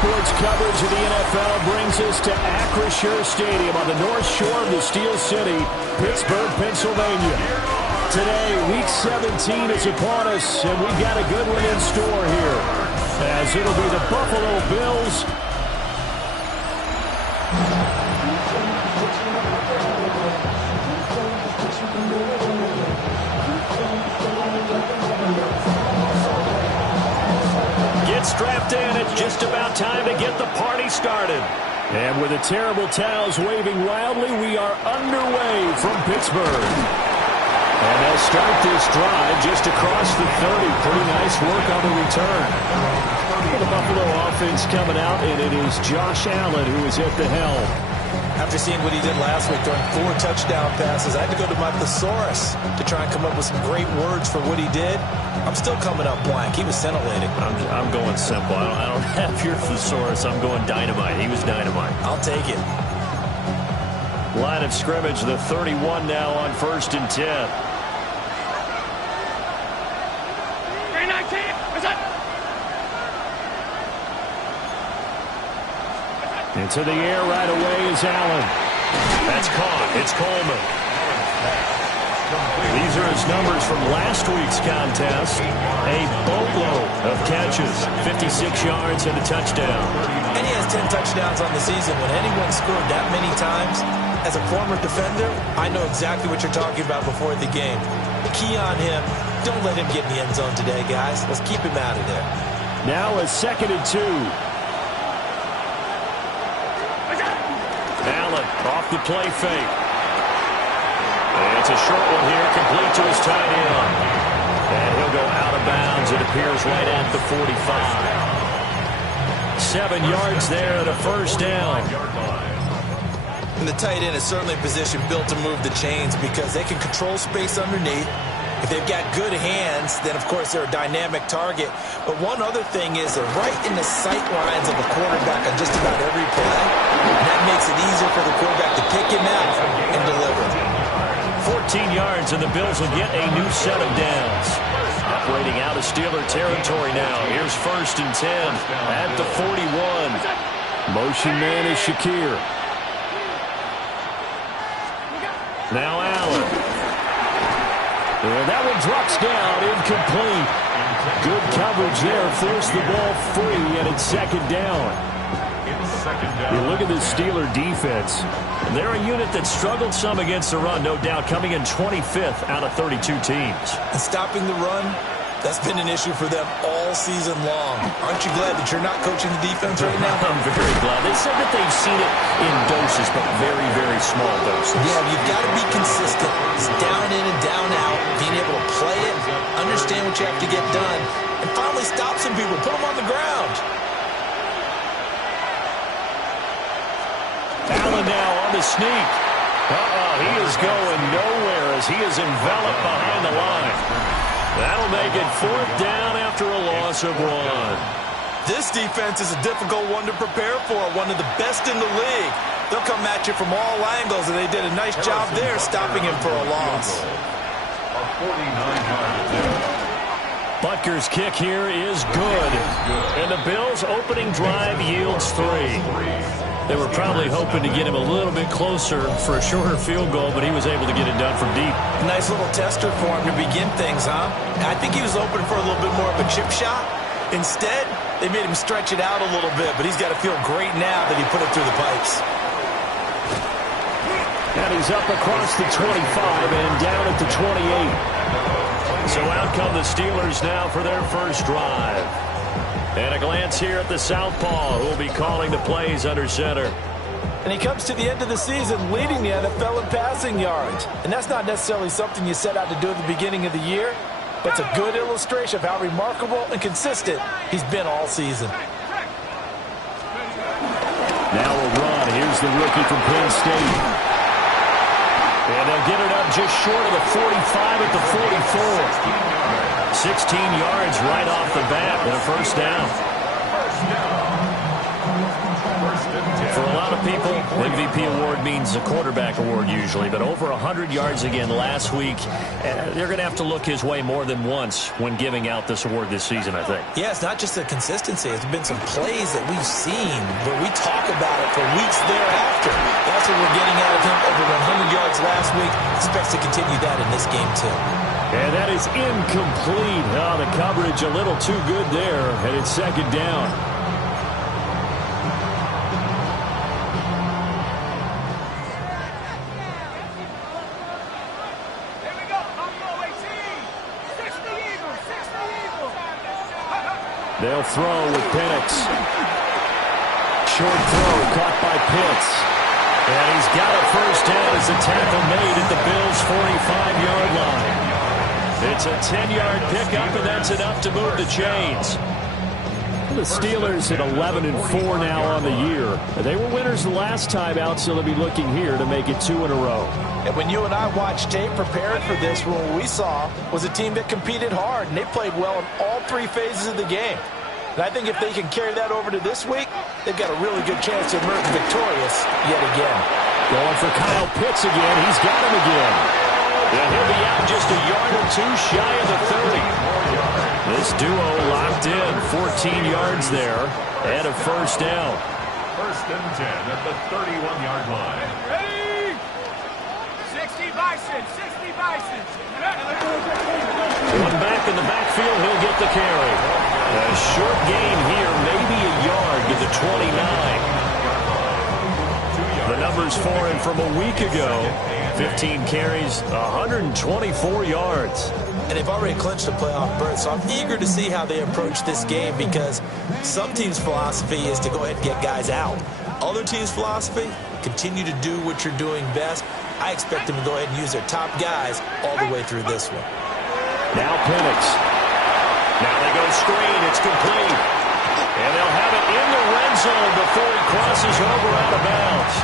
Sports coverage of the NFL brings us to Acrisure Stadium on the north shore of the Steel City, Pittsburgh, Pennsylvania. Today, Week 17 is upon us, and we've got a good one in store here, as it'll be the Buffalo Bills strapped in. It's just about time to get the party started. And with the terrible towels waving wildly, we are underway from Pittsburgh. And they'll start this drive just across the 30. Pretty nice work on the return. The Buffalo offense coming out, and it is Josh Allen who is at the helm. After seeing what he did last week, throwing 4 touchdown passes, I had to go to my thesaurus to try and come up with some great words for what he did. I'm still coming up blank. He was scintillating. I'm going simple. I don't have your thesaurus. I'm going dynamite. He was dynamite. I'll take it. Line of scrimmage, the 31 now on 1st and 10. Into the air right away is Allen. That's caught. It's Coleman. These are his numbers from last week's contest. A boatload of catches, 56 yards and a touchdown. And he has 10 touchdowns on the season. When anyone scored that many times, as a former defender, I know exactly what you're talking about before the game. Key on him. Don't let him get in the end zone today, guys. Let's keep him out of there. Now a 2nd and 2. Allen off the play fake. And it's a short one here, complete to his tight end. And he'll go out of bounds, it appears, right at the 45. 7 yards there and a first down. And the tight end is certainly a position built to move the chains because they can control space underneath. If they've got good hands, then, of course, they're a dynamic target. But one other thing is they're right in the sight lines of a quarterback on just about every play. And that makes it easier for the quarterback to pick him out and deliver. 14 yards, and the Bills will get a new set of downs. Operating out of Steeler territory now. Here's 1st and 10 at the 41. Motion man is Shakir. Now Allen. And that one drops down, incomplete. Good coverage there, forced the ball free, and it's 2nd down. You look at this Steeler defense. They're a unit that struggled some against the run, no doubt, coming in 25th out of 32 teams. And stopping the run That's been an issue for them all season long. Aren't you glad that you're not coaching the defense right now? I'm very glad. They said that they've seen it in doses, but very, very small doses. Yeah, you've got to be consistent. It's down in and down out. Being able to play it, understand what you have to get done, and finally stop some people, put them on the ground. Allen now on the sneak. He is going nowhere as he is enveloped behind the line. That'll make it 4th down after a loss of 1. This defense is a difficult one to prepare for, one of the best in the league. They'll come at you from all angles, and they did a nice job there stopping him for a loss. Butker's kick here is good. And the Bills' opening drive yields 3. They were probably hoping to get him a little bit closer for a shorter field goal, but he was able to get it done from deep. Nice little tester for him to begin things, huh? I think he was open for a little bit more of a chip shot. Instead, they made him stretch it out a little bit, but he's got to feel great now that he put it through the pipes. And he's up across the 25 and down at the 28. So out come the Steelers now for their first drive. And a glance here at the southpaw, who will be calling the plays under center. And he comes to the end of the season leading the NFL in passing yards. And that's not necessarily something you set out to do at the beginning of the year, but it's a good illustration of how remarkable and consistent he's been all season. Now a run. Here's the rookie from Penn State. And they'll get it up just short of the 45 at the 44. 16 yards right off the bat and a first down. For a lot of people, MVP award means a quarterback award usually, but over 100 yards again last week. They're going to have to look his way more than once when giving out this award this season, I think. Yeah, it's not just the consistency. It's been some plays that we've seen, but we talk about it for weeks thereafter. That's what we're getting out of him, over 100 yards last week. Expects to continue that in this game, too. And that is incomplete. Oh, the coverage a little too good there, and it's 2nd down. They'll throw with Penix. Short throw caught by Pitts. And he's got a first down as the tackle made at the Bills' 45-yard line. It's a 10-yard pickup, and that's enough to move the chains. The Steelers at 11-4 now on the year. They were winners the last time out, so they'll be looking here to make it 2 in a row. And when you and I watched tape preparing for this, what we saw was a team that competed hard, and they played well in all 3 phases of the game. And I think if they can carry that over to this week, they've got a really good chance to emerge victorious yet again. Going for Kyle Pitts again. He's got him again. And he'll be out just a yard or 2 shy of the 30. This duo locked in, 14 yards there, and a first down. 1st and 10 at the 31-yard line. Ready? 60 Bison, 60 Bison. One back in the backfield, he'll get the carry. A short gain here, maybe a yard to the 29. The numbers for him from a week ago, 15 carries, 124 yards. And they've already clinched a playoff berth, so I'm eager to see how they approach this game because some teams' philosophy is to go ahead and get guys out. Other teams' philosophy, continue to do what you're doing best. I expect them to go ahead and use their top guys all the way through this one. Now Penix. Now they go screen. It's complete. And they'll have it in the red zone before he crosses over out of bounds.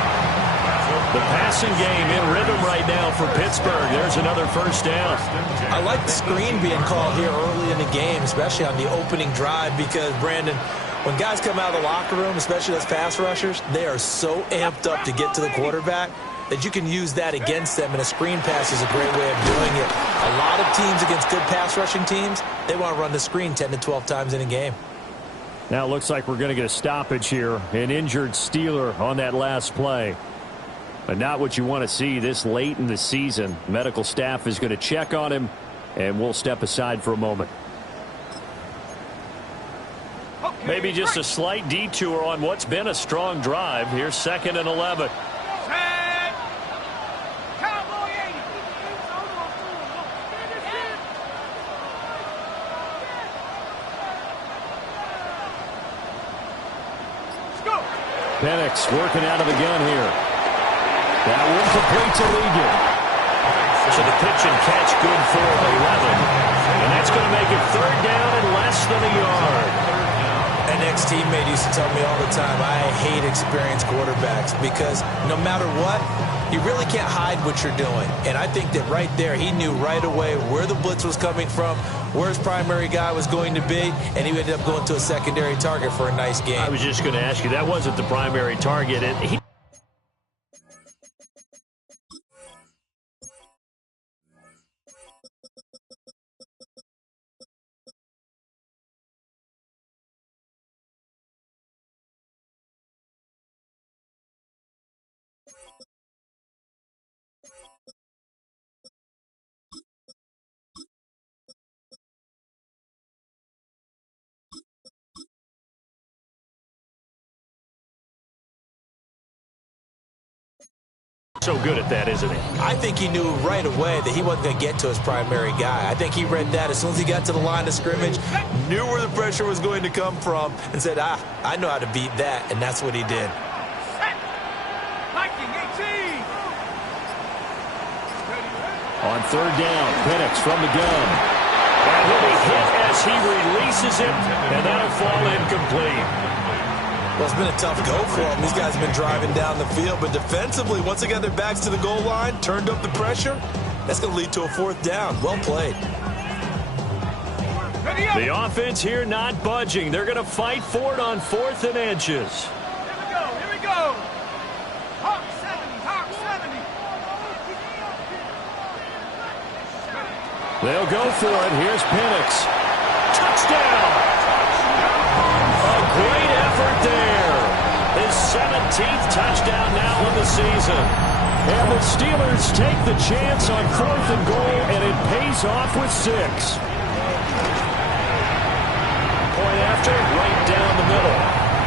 The passing game in rhythm right now for Pittsburgh. There's another first down. I like the screen being called here early in the game, especially on the opening drive, because, Brandon, when guys come out of the locker room, especially those pass rushers, they are so amped up to get to the quarterback that you can use that against them, and a screen pass is a great way of doing it. A lot of teams against good pass rushing teams, they want to run the screen 10 to 12 times in a game. Now it looks like we're going to get a stoppage here. An injured Steeler on that last play. But not what you want to see this late in the season. Medical staff is going to check on him, and we'll step aside for a moment. Maybe just a slight detour on what's been a strong drive. Here's 2nd and 11. Penix working out of the gun here. That one complete to Ligon. So the pitch and catch good for 11. And that's going to make it third down and less than a yard. An ex-teammate used to tell me all the time, I hate experienced quarterbacks because no matter what, you really can't hide what you're doing. And I think that right there, he knew right away where the blitz was coming from, where his primary guy was going to be, and he ended up going to a secondary target for a nice game. I was just going to ask you, that wasn't the primary target. So good at that, isn't he? I think he knew right away that he wasn't going to get to his primary guy. I think he read that as soon as he got to the line of scrimmage, knew where the pressure was going to come from, and said, I know how to beat that, and that's what he did. On third down, Penix from the gun. And he'll be hit as he releases it, and that'll fall incomplete. Well, it's been a tough go for them. These guys have been driving down the field, but defensively, once they got their backs to the goal line, turned up the pressure, that's going to lead to a fourth down. Well played. The offense here not budging. They're going to fight for it on 4th and inches. Here we go. Hawk 70, Hawk 70. They'll go for it. Here's Penix. Touchdown! A great effort there. His 17th touchdown now of the season. And the Steelers take the chance on 4th and goal, and it pays off with 6. Point after, right down the middle.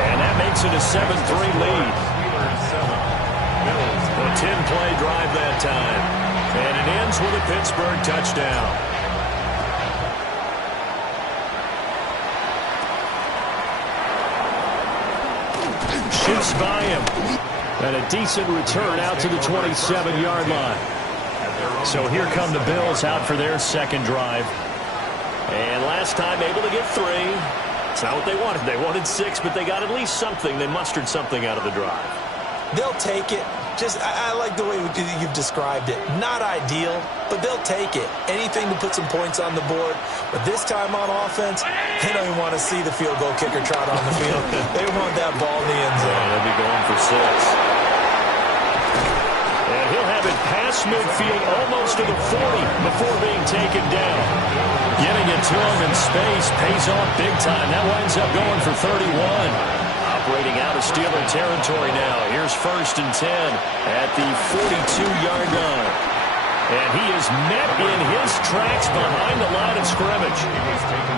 And that makes it a 7-3 lead. A 10-play drive that time. And it ends with a Pittsburgh touchdown. Shifts by him. And a decent return out to the 27-yard line. So here come the Bills out for their second drive. And last time able to get 3. It's not what they wanted. They wanted 6, but they got at least something. They mustered something out of the drive. They'll take it. I like the way you've described it. Not ideal, but they'll take it. Anything to put some points on the board. But this time on offense, they don't even want to see the field goal kicker trot on the field. They want that ball in the end zone. Yeah, they'll be going for 6. And he'll have it past midfield almost to the 40 before being taken down. Getting it to him in space pays off big time. That winds up going for 31. Operating out of Steeler territory now. Here's 1st and 10 at the 42-yard line. And he is met in his tracks behind the line of scrimmage.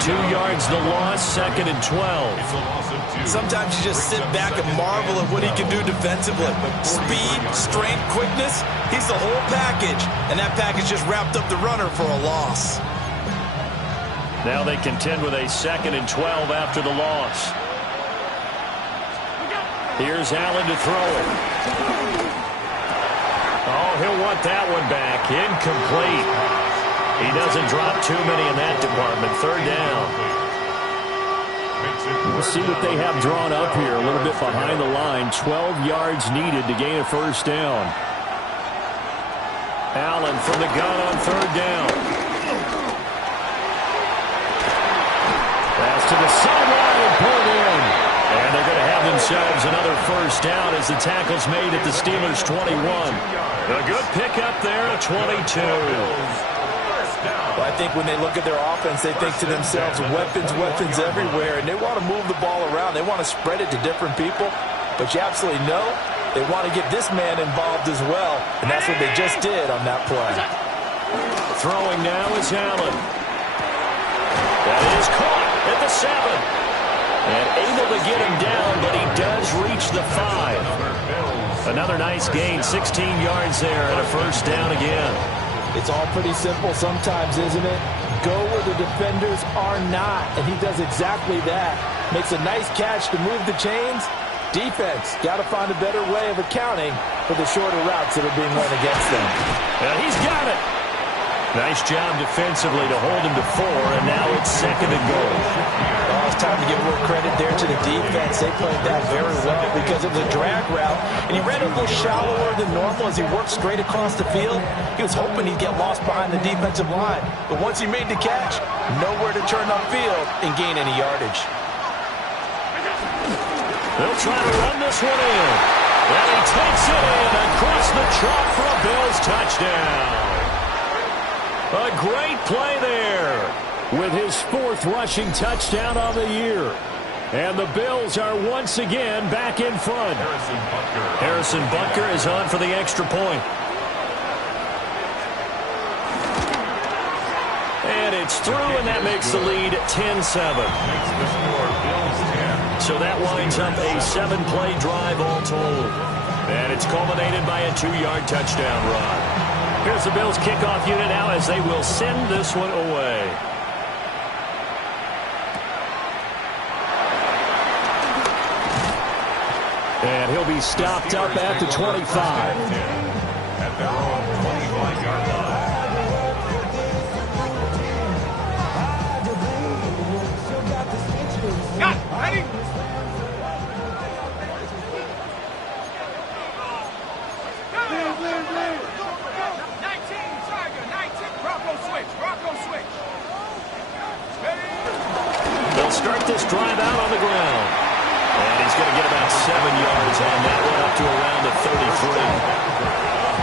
2 yards the loss, 2nd and 12. Sometimes you just sit back and marvel at what he can do defensively. Speed, strength, quickness, he's the whole package. And that package just wrapped up the runner for a loss. Now they contend with a 2nd and 12 after the loss. Here's Allen to throw it. Oh, he'll want that one back. Incomplete. He doesn't drop too many in that department. 3rd down. We'll see what they have drawn up here. A little bit behind the line. 12 yards needed to gain a 1st down. Allen from the gun on 3rd down. Pass to the sideline and pulled in. And they're going to have themselves another 1st down as the tackle's made at the Steelers' 21. A good pickup there at 22. Well, I think when they look at their offense, they think to themselves, weapons everywhere, and they want to move the ball around. They want to spread it to different people, but you absolutely know they want to get this man involved as well, and that's what they just did on that play. Throwing now is Allen. That is caught at the 7. And able to get him down, but he does reach the 5. Another nice gain, 16 yards there, and a 1st down again. It's all pretty simple sometimes, isn't it? Go where the defenders are not, and he does exactly that. Makes a nice catch to move the chains, Defense, got to find a better way of accounting for the shorter routes that are being run against them. And he's got it. Nice job defensively to hold him to 4, and now it's 2nd and goal. Oh, it's time to give a little credit there to the defense. They played that very well because it was a drag route, and he ran a little shallower than normal as he worked straight across the field. He was hoping he'd get lost behind the defensive line, but once he made the catch, nowhere to turn upfield and gain any yardage. They'll try to run this one in, and he takes it in across the chalk for a Bills touchdown. A great play there with his 4th rushing touchdown of the year. And the Bills are once again back in front. Harrison Butker is on for the extra point. And it's through, and that makes the lead 10-7. So that winds up a 7-play drive all told. And it's culminated by a 2-yard touchdown run. Here's the Bills kickoff unit now as they will send this one away. And he'll be stopped up at the 25. At their own 25-yard line. Got it. Ready? They'll start this drive out on the ground. And he's going to get about 7 yards on that one, up to around the 33.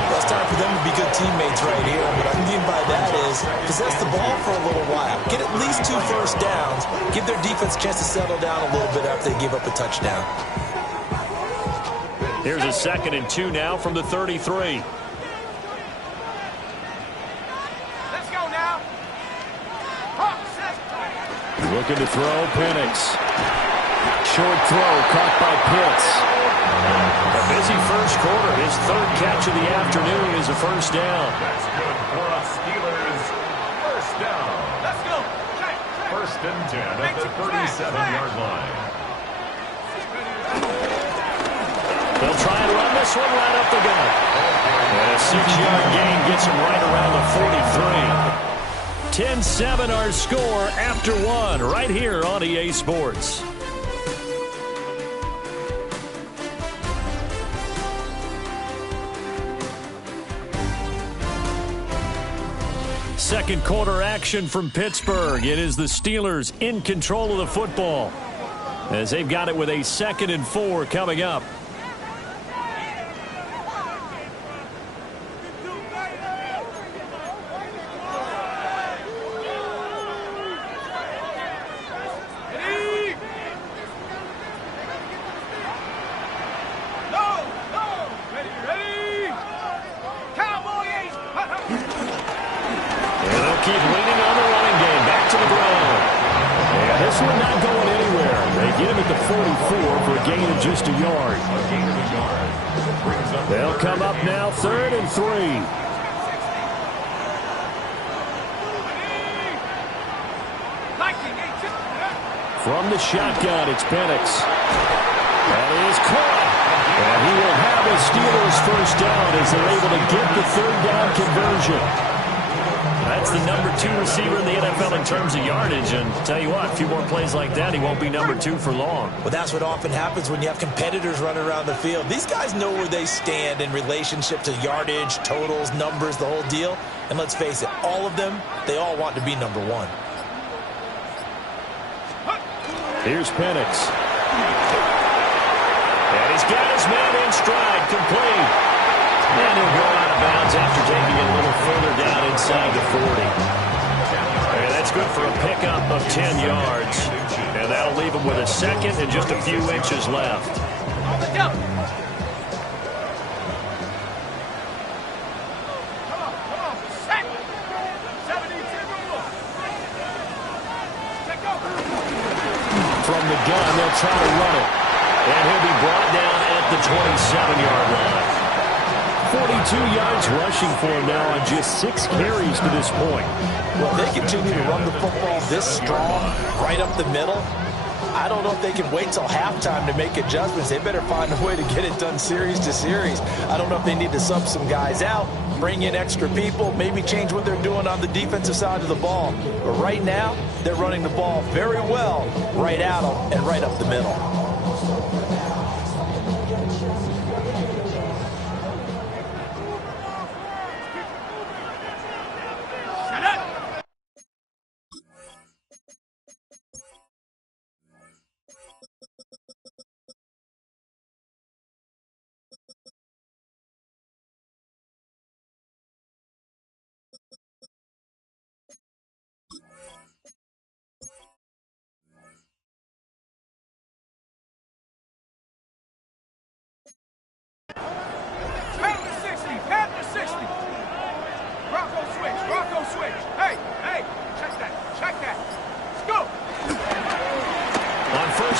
Well, it's time for them to be good teammates right here. What I mean by that is possess the ball for a little while. Get at least 2 first downs. Give their defense a chance to settle down a little bit after they give up a touchdown. Here's a 2nd and 2 now from the 33. Let's go now. Looking to throw, Penix. Short throw, caught by Pitts. A busy first quarter. His 3rd catch of the afternoon is a first down. That's good for us Steelers. First down. Let's go. 1st and 10 at the 37-yard line. They'll try and run this one right up the gut. And a 6-yard gain gets him right around the 43. 10-7 our score after 1 right here on EA Sports. Second quarter action from Pittsburgh. It is the Steelers in control of the football as they've got it with a 2nd and 4 coming up. Keep leaning on the running game. Back to the ground. And this one not going anywhere. They get him at the 44 for a gain of just a yard. They'll come up now 3rd and 3. From the shotgun, it's Penix. That is caught. And he will have a Steelers first down as they're able to get the 3rd down conversion. That's the number 2 receiver in the NFL in terms of yardage. And tell you what, a few more plays like that, he won't be number 2 for long. Well, that's what often happens when you have competitors running around the field. These guys know where they stand in relationship to yardage, totals, numbers, the whole deal. And let's face it, all of them, they all want to be number 1. Here's Penix. And he's got his man in stride, complete. And he'll go out of bounds after taking it a little further down inside the 40. And that's good for a pickup of 10 yards. And that'll leave him with a 2nd and just a few inches left. From the gun, they'll try to run it. And he'll be brought down at the 27-yard line. 42 yards rushing for him now on just 6 carries to this point. Well, they continue to run the football this strong, right up the middle. I don't know if they can wait till halftime to make adjustments. They better find a way to get it done series to series. I don't know if they need to sub some guys out, bring in extra people, maybe change what they're doing on the defensive side of the ball. But right now, they're running the ball very well right at them and right up the middle.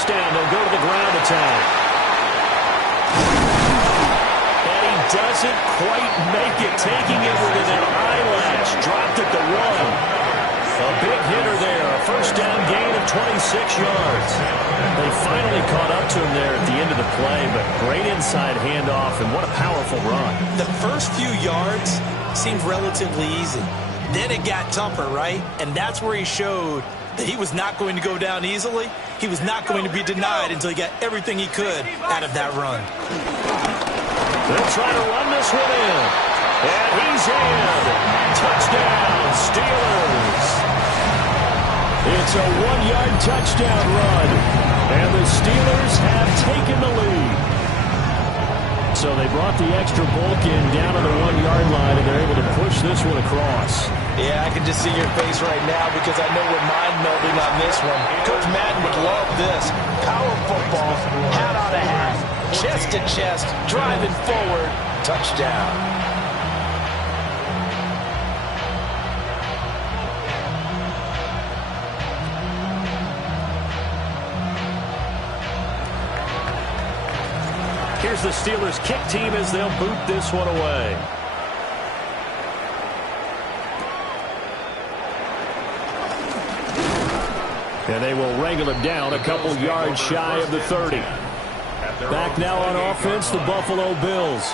Down, they'll go to the ground attack. And he doesn't quite make it, taking it within an eyelash. Dropped at the 1. A big hitter there, a first down gain of 26 yards. They finally caught up to him there at the end of the play, but great inside handoff, and what a powerful run. The first few yards seemed relatively easy. Then it got tougher, right? And that's where he showed that he was not going to go down easily. He was not going to be denied until he got everything he could out of that run. They'll try to run this one in. And he's in. Touchdown, Steelers. It's a 1-yard touchdown run. And the Steelers have taken the lead. So they brought the extra bulk in down to the 1-yard line, and they're able to push this one across. Yeah, I can just see your face right now because I know we're mind-melding on this one. Coach Madden would love this. Power football, hat on a hat, chest to chest, driving forward, touchdown. Here's the Steelers kick team as they'll boot this one away. And they will wrangle him down a couple yards shy of the 30. Back now on offense, the Buffalo Bills.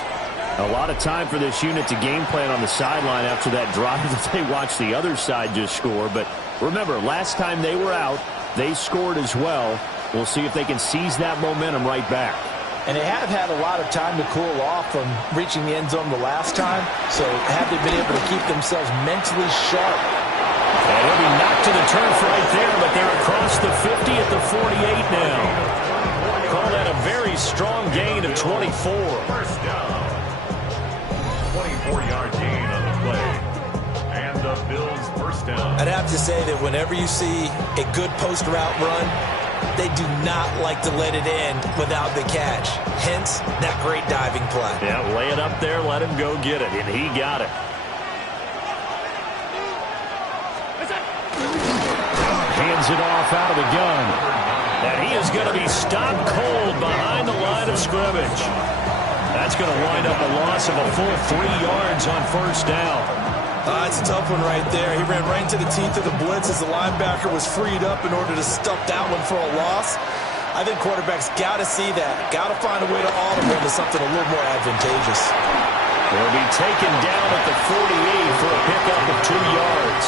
A lot of time for this unit to game plan on the sideline after that drive that they watched the other side just score. But remember, last time they were out, they scored as well. We'll see if they can seize that momentum right back. And they have had a lot of time to cool off from reaching the end zone the last time. So have they been able to keep themselves mentally sharp? And he'll be knocked to the turf right there, but they're across the 50 at the 48 now. Call that a very strong gain of 24. First down. 24-yard gain on the play. And the Bills first down. I'd have to say that whenever you see a good post route run, they do not like to let it end without the catch. Hence, that great diving play. Yeah, lay it up there, let him go get it, and he got it. Hands it off out of the gun. And he is going to be stopped cold behind the line of scrimmage. That's going to wind up a loss of a full 3 yards on first down. It's a tough one right there. He ran right into the teeth of the blitz as the linebacker was freed up in order to stuff that one for a loss. I think quarterbacks got to see that. Got to find a way to audible into something a little more advantageous. They'll be taken down at the 48 for a pickup of 2 yards.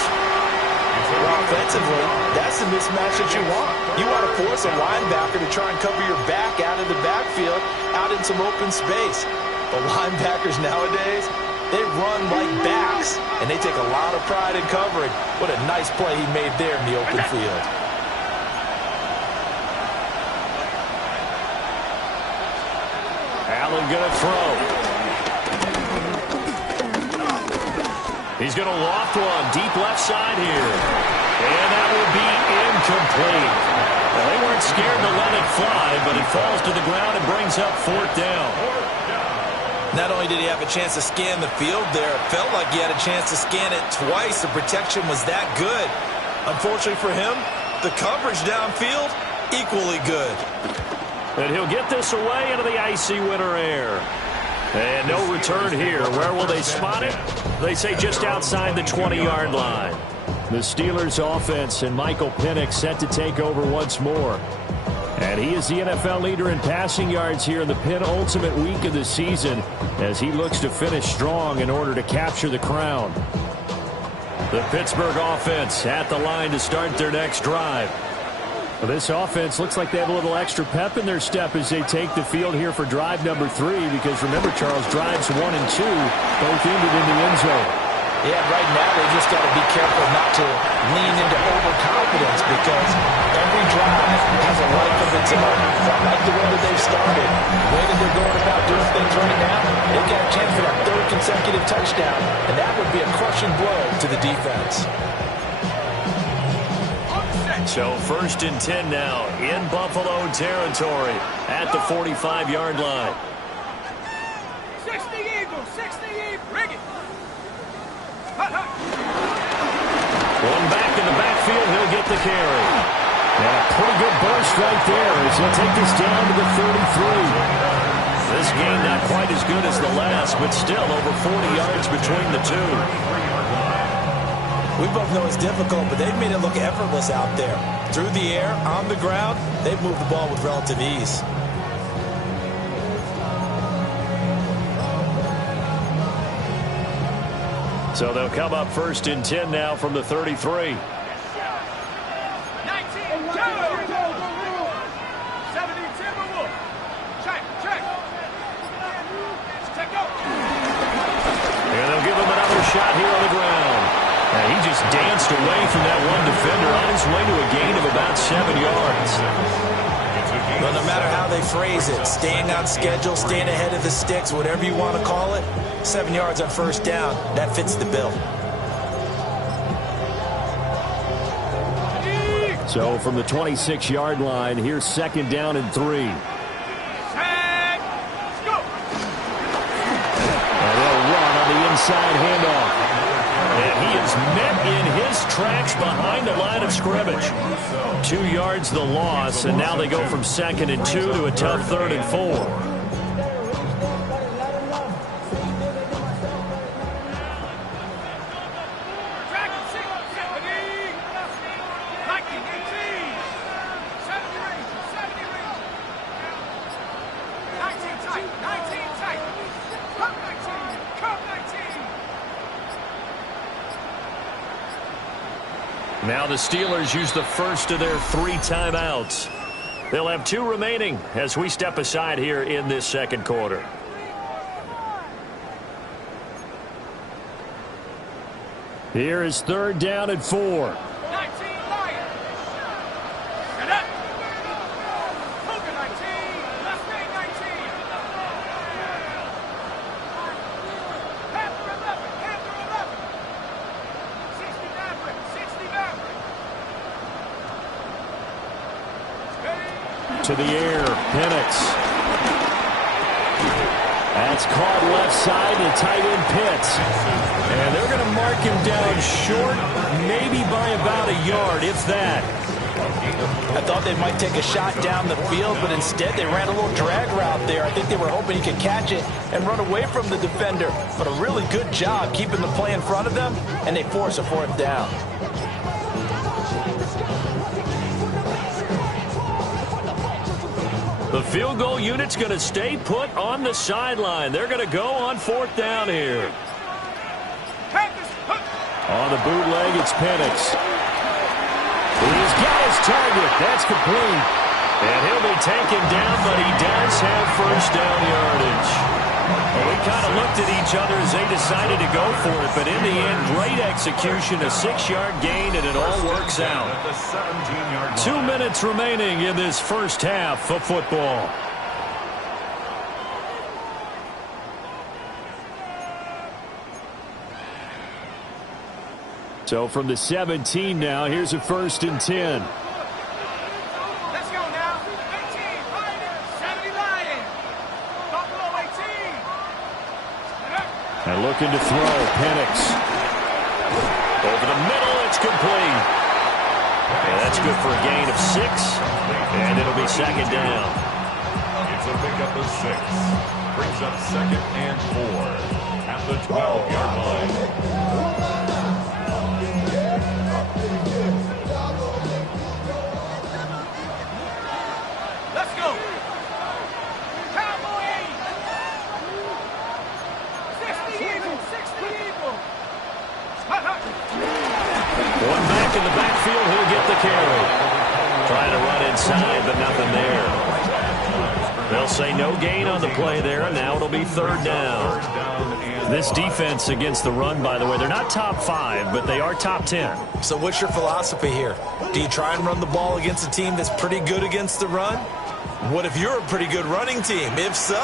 Well, offensively, that's the mismatch that you want. You want to force a linebacker to try and cover your back out of the backfield, out in some open space. But linebackers nowadays, they run like backs, and they take a lot of pride in covering. What a nice play he made there in the open field. Allen going to throw. He's going to loft one deep left side here. And that will be incomplete. Well, they weren't scared to let it fly, but it falls to the ground and brings up 4th down. Not only did he have a chance to scan the field there, it felt like he had a chance to scan it twice. The protection was that good. Unfortunately for him, the coverage downfield, equally good. And he'll get this away into the icy winter air. And no return here. Where will they spot it? They say just outside the 20-yard line. The Steelers offense and Michael Penix set to take over once more. And he is the NFL leader in passing yards here in the penultimate week of the season as he looks to finish strong in order to capture the crown. The Pittsburgh offense at the line to start their next drive. Well, this offense looks like they have a little extra pep in their step as they take the field here for drive number 3 because remember, Charles, drives 1 and 2 both ended in the end zone. Yeah, right now they just got to be careful not to lean into overconfidence because every drive has a life of its own. I like the way that they've started. The way that they're going about doing things right now, they've got a chance for that 3rd consecutive touchdown, and that would be a crushing blow to the defense. So 1st and 10 now in Buffalo territory at the 45-yard line. 60 Eagles, 60 Eagles, rig it. One back in the backfield, he'll get the carry. And a pretty good burst right there as he'll take this down to the 33. This game not quite as good as the last, but still over 40 yards between the two. We both know it's difficult, but they've made it look effortless out there. Through the air, on the ground, they've moved the ball with relative ease. So they'll come up 1st and 10 now from the 33. 19, 70 Timberwolves. Check. Go. And they'll give him another shot here on the ground. And he just danced away from that one defender on his way to a gain of about 7 yards. Well, no matter how they phrase it, staying on schedule, staying ahead of the sticks, whatever you want to call it, 7 yards on 1st down, that fits the bill. So from the 26-yard line, here's 2nd down and 3. Let's go. And they'll run on the inside handoff. And he is met in his tracks behind the line of scrimmage. 2 yards the loss, and now they go from 2nd and 2 to a tough 3rd and 4. Now the Steelers use the first of their 3 timeouts. They'll have 2 remaining as we step aside here in this 2nd quarter. Here is 3rd down and 4. To the air, Penix. That's caught left side to tight end Pitts. And they're going to mark him down short, maybe by about a yard, if that. I thought they might take a shot down the field, but instead they ran a little drag route there. I think they were hoping he could catch it and run away from the defender. But a really good job keeping the play in front of them, and they force a 4th down. The field goal unit's going to stay put on the sideline. They're going to go on 4th down here. On the bootleg, it's Penix. He's got his target. That's complete. And he'll be taken down, but he does have 1st down yardage. Well, we kind of looked at each other as they decided to go for it, but in the end, great execution, a 6-yard gain, and it all works out. 2 minutes remaining in this first half of football. So from the 17 now, here's a 1st and 10. Let's go now. 18, 70 Lions. Buffalo 18. And looking to throw, Penix. Over the middle, it's complete. And that's good for a gain of 6. And it'll be 2nd down. It's a pickup of 6. Brings up 2nd and 4 at the 12-yard line. They'll say no gain on the play there, and now it'll be third down. This defense against the run, by the way, they're not top 5, but they are top 10. So what's your philosophy here? Do you try and run the ball against a team that's pretty good against the run? What if you're a pretty good running team? If so,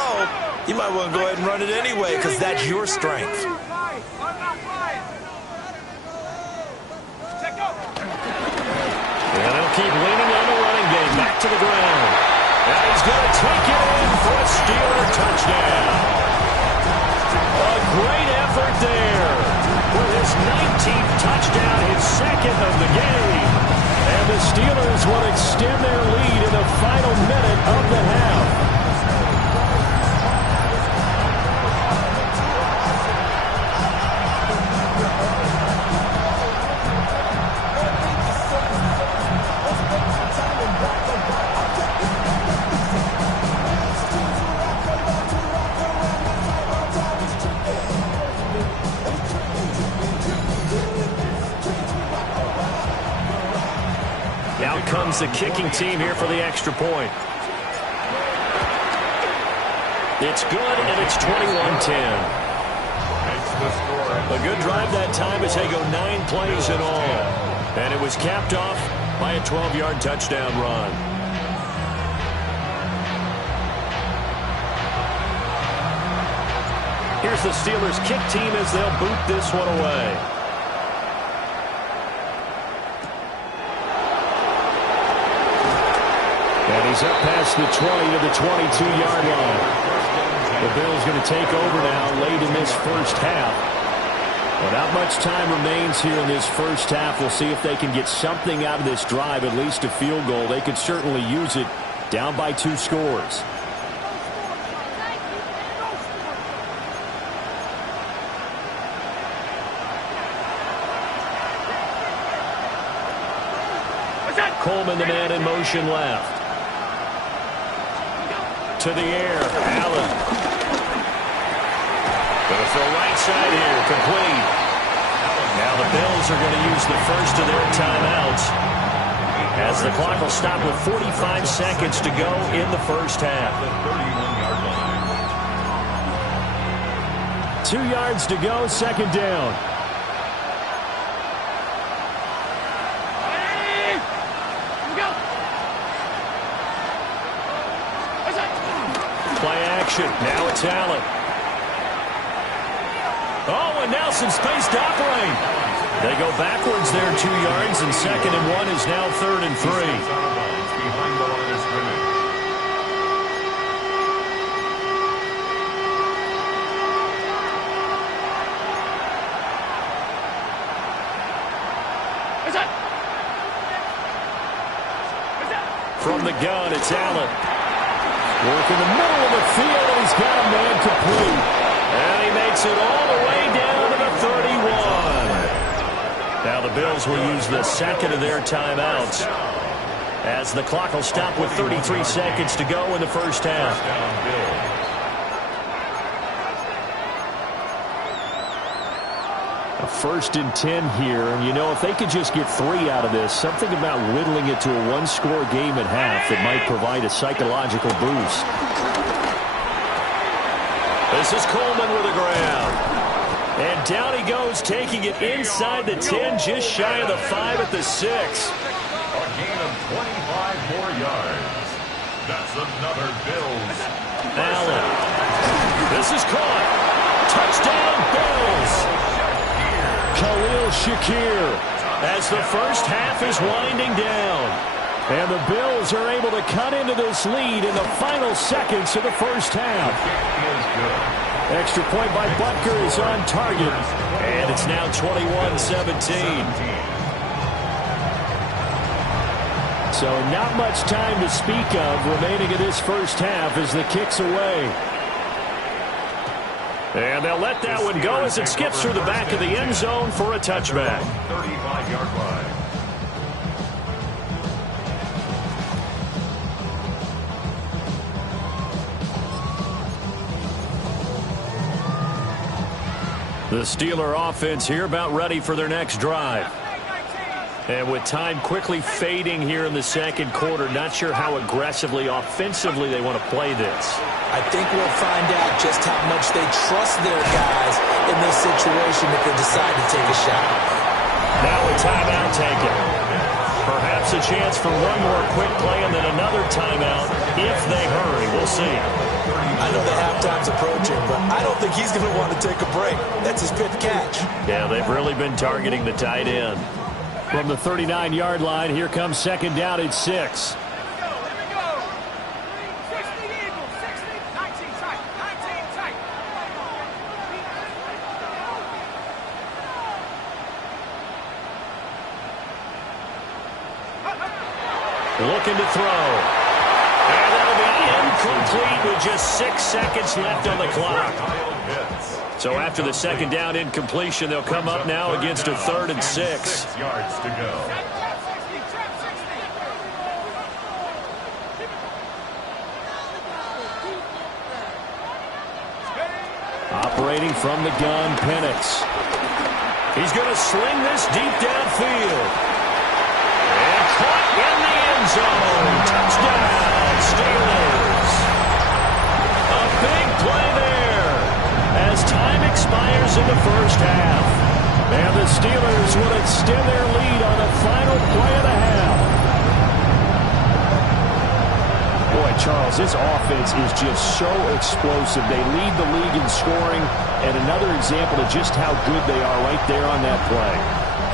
you might want to go ahead and run it anyway because that's your strength. And they'll keep leaning on the running game. Back to the ground. And he's going to take it in for a Steeler touchdown. A great effort there for his 19th touchdown, his second of the game. And the Steelers will extend their lead in the final minute of the half. Out comes the kicking team here for the extra point. It's good, and it's 21-10. A good drive that time as they go 9 plays in all. And it was capped off by a 12-yard touchdown run. Here's the Steelers' kick team as they'll boot this one away. And he's up past the 20 to the 22-yard line. The Bills going to take over now late in this first half. Well, not much time remains here in this first half. We'll see if they can get something out of this drive, at least a field goal. They could certainly use it down by 2 scores. Coleman, the man in motion left. To the air, Allen. Going to throw right side here, complete. Now the Bills are going to use the first of their timeouts as the clock will stop with 45 seconds to go in the first half. 2 yards to go, second down. Play action. Now it's Allen. Oh, and now some space to operate. They go backwards there 2 yards, and 2nd and 1 is now 3rd and 3. Behind the line of scrimmage. From the gun, it's Allen. Work in the middle of the field, and he's got a man complete. And he makes it all the way down to the 31. Now the Bills will use the second of their timeouts as the clock will stop with 33 seconds to go in the first half. A 1st and 10 here, and you know, if they could just get 3 out of this, something about whittling it to a 1-score game at half that might provide a psychological boost. This is Coleman with a grab. And down he goes, taking it inside the 10, just shy of the 5 at the 6. A gain of 25 more yards. That's another Bills. Allen. This is caught. Touchdown, Bills. Khalil Shakir as the first half is winding down. And the Bills are able to cut into this lead in the final seconds of the first half. Extra point by Butker is on target. And it's now 21-17. So not much time to speak of remaining in this first half as the kick's away. And they'll let that one go as it skips through the back of the end zone for a touchback. 35-yard line. The Steeler offense here about ready for their next drive. And with time quickly fading here in the second quarter, not sure how aggressively, offensively they want to play this. I think we'll find out just how much they trust their guys in this situation if they decide to take a shot. Now a timeout taken. Perhaps a chance for one more quick play and then another timeout if they hurry. We'll see. I know the halftime's approaching, but I don't think he's going to want to take a break. That's his fifth catch. Yeah, they've really been targeting the tight end. From the 39-yard line, here comes second down at 6. Here we go. 60 Eagles, 60, 19 tight, 19 tight. Looking to throw. And that'll be incomplete with just 6 seconds left on the clock. So after the second down incompletion, they'll come up now against a 3rd and 6. 6 yards to go. Operating from the gun, Penix. He's going to sling this deep downfield. And caught in the end zone. Touchdown, Steelers. A big play there as time expires in the first half. And the Steelers will extend their lead on the final play of the half. Boy, Charles, this offense is just so explosive. They lead the league in scoring, and another example of just how good they are right there on that play.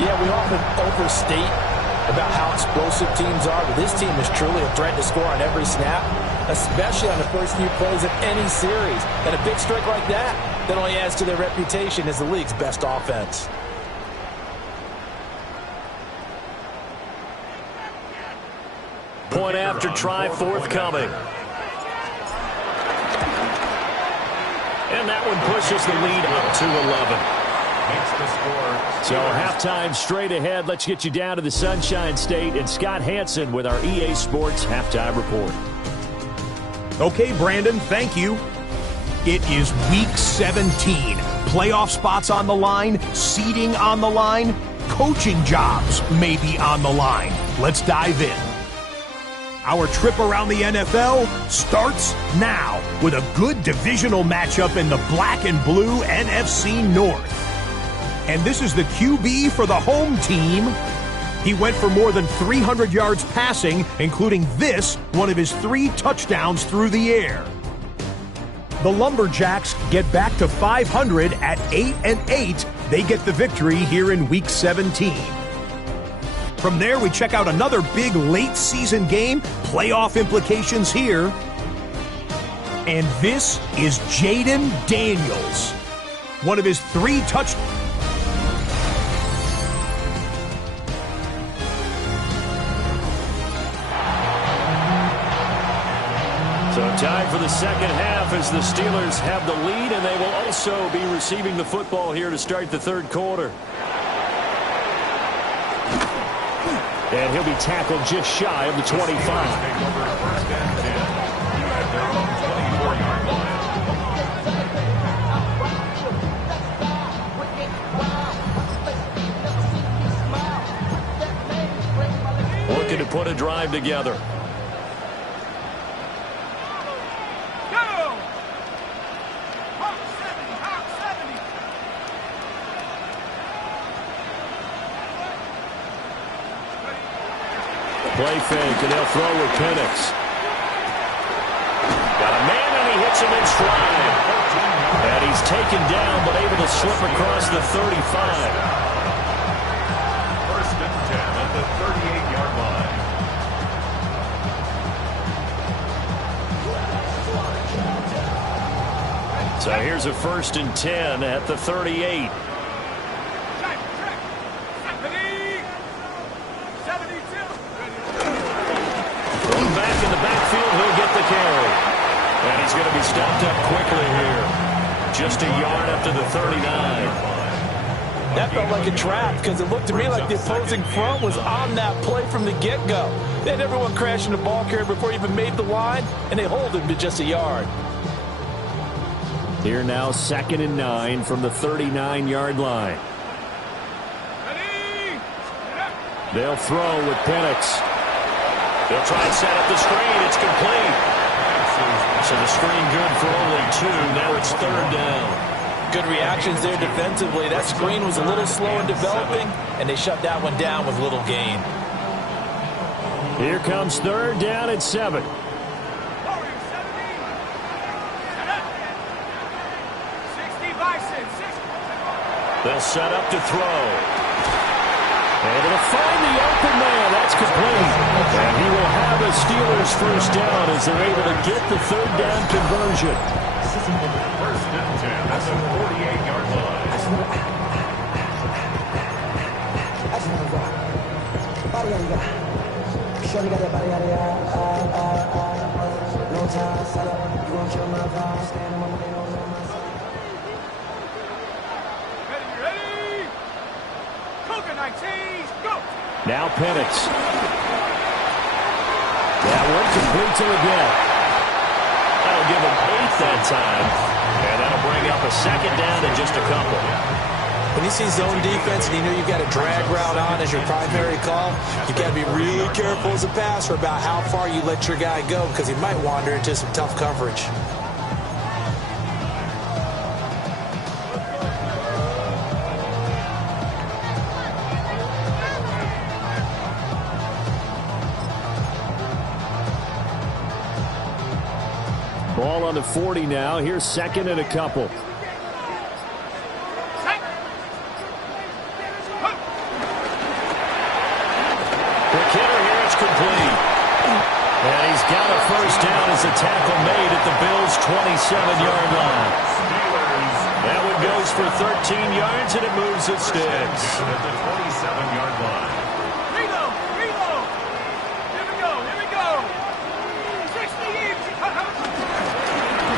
Yeah, we often overstate about how explosive teams are, but this team is truly a threat to score on every snap, especially on the first few plays of any series. And a big streak like that only adds to their reputation as the league's best offense. Point after try forthcoming. And that one pushes the lead up to 11. So halftime straight ahead. Let's get you down to the Sunshine State and Scott Hansen with our EA Sports Halftime Report. Okay, Brandon, thank you. It is Week 17. Playoff spots on the line, seeding on the line, coaching jobs may be on the line. Let's dive in. Our trip around the NFL starts now with a good divisional matchup in the black and blue NFC North. And this is the QB for the home team. He went for more than 300 yards passing, including this, one of his 3 touchdowns through the air. The Lumberjacks get back to 500 at 8-8. They get the victory here in Week 17. From there, we check out another big late-season game, playoff implications here. And this is Jaden Daniels. One of his 3 touchdowns. So time for the second half as the Steelers have the lead, and they will also be receiving the football here to start the third quarter. And he'll be tackled just shy of the 25. Looking to put a drive together. Play fake, and they'll throw with Penix. Got a man, and he hits him in stride. And he's taken down, but able to slip across the 35. First and 10 at the 38-yard line. So here's a first and 10 at the 38. Back in the backfield, he'll get the carry. And he's going to be stopped up quickly here. Just a yard up to the 39. That felt like a trap because it looked to me like the opposing front was on that play from the get-go. They had everyone crashing the ball carrier before he even made the line, and they hold him to just a yard. Here now, 2nd and 9 from the 39-yard line. They'll throw with Penix. They'll try and set up the screen. It's complete. So the screen good for only 2. Now it's 3rd down. Good reactions there defensively. That screen was a little slow in developing, and they shut that one down with little gain. Here comes 3rd down and 7. They'll set up to throw. Able to find the open man. That's complete. And he will have a Steelers first down as they're able to get the 3rd down conversion. 1st and 10 at the 48-yard line. Now Penix. That one complete to again. That'll give him 8 that time. And that'll bring up a 2nd down in just a couple. When you see zone defense and you know you've got a drag route on as your primary call, you've got to be really careful as a passer about how far you let your guy go because he might wander into some tough coverage. Ball on the 40 now. Here's 2nd and a couple. The kicker here is complete. And he's got a first down as a tackle made at the Bills' 27-yard line. That one goes for 13 yards, and it moves the sticks. At the 27-yard line. Reload! Reload! Here we go! Here we go! 60 each!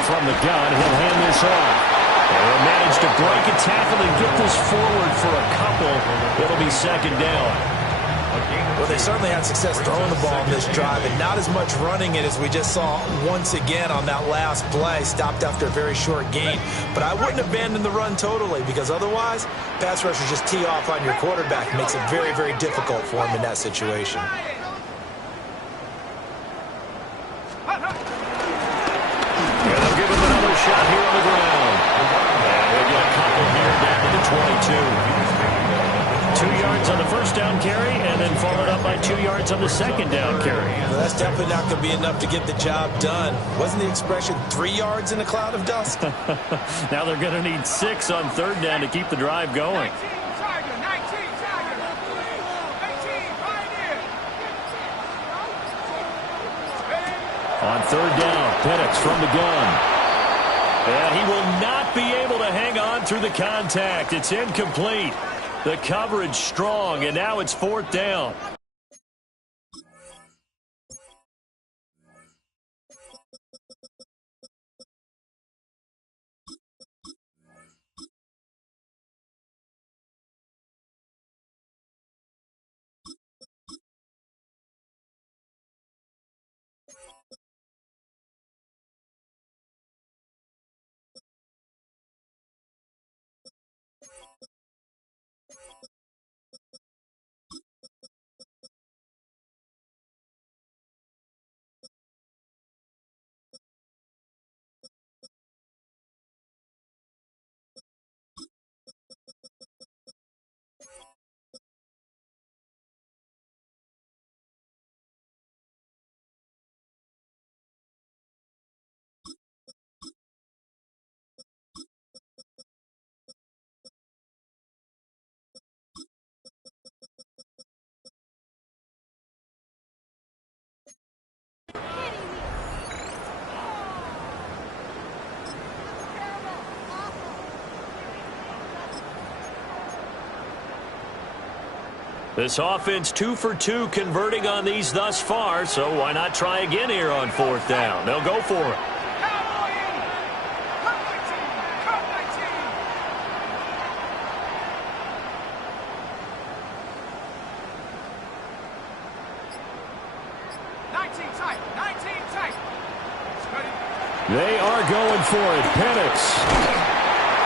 From the gun, he'll hand this off. They'll manage to break a tackle and get this forward for a couple. It'll be 2nd down. Well, they certainly had success throwing the ball on this drive and not as much running it as we just saw once again on that last play. Stopped after a very short gain. But I wouldn't abandon the run totally because otherwise, pass rushers just tee off on your quarterback. It makes it very, very difficult for him in that situation. Yeah, they'll give him another shot here on the ground. And they'll get a couple here down to the 22. 2 yards on the first down carry, and then followed up by 2 yards on the 2nd down carry. Well, that's definitely not going to be enough to get the job done. Wasn't the expression 3 yards in a cloud of dust? Now they're going to need 6 on 3rd down to keep the drive going. 19 Tiger! 19 Tiger! 18 Pioneer! On 3rd down, Penix from the gun. And he will not be able to hang on through the contact. It's incomplete. The coverage strong, and now it's 4th down. This offense 2 for 2 converting on these thus far, so why not try again here on 4th down? They'll go for it. They are going for it. Penix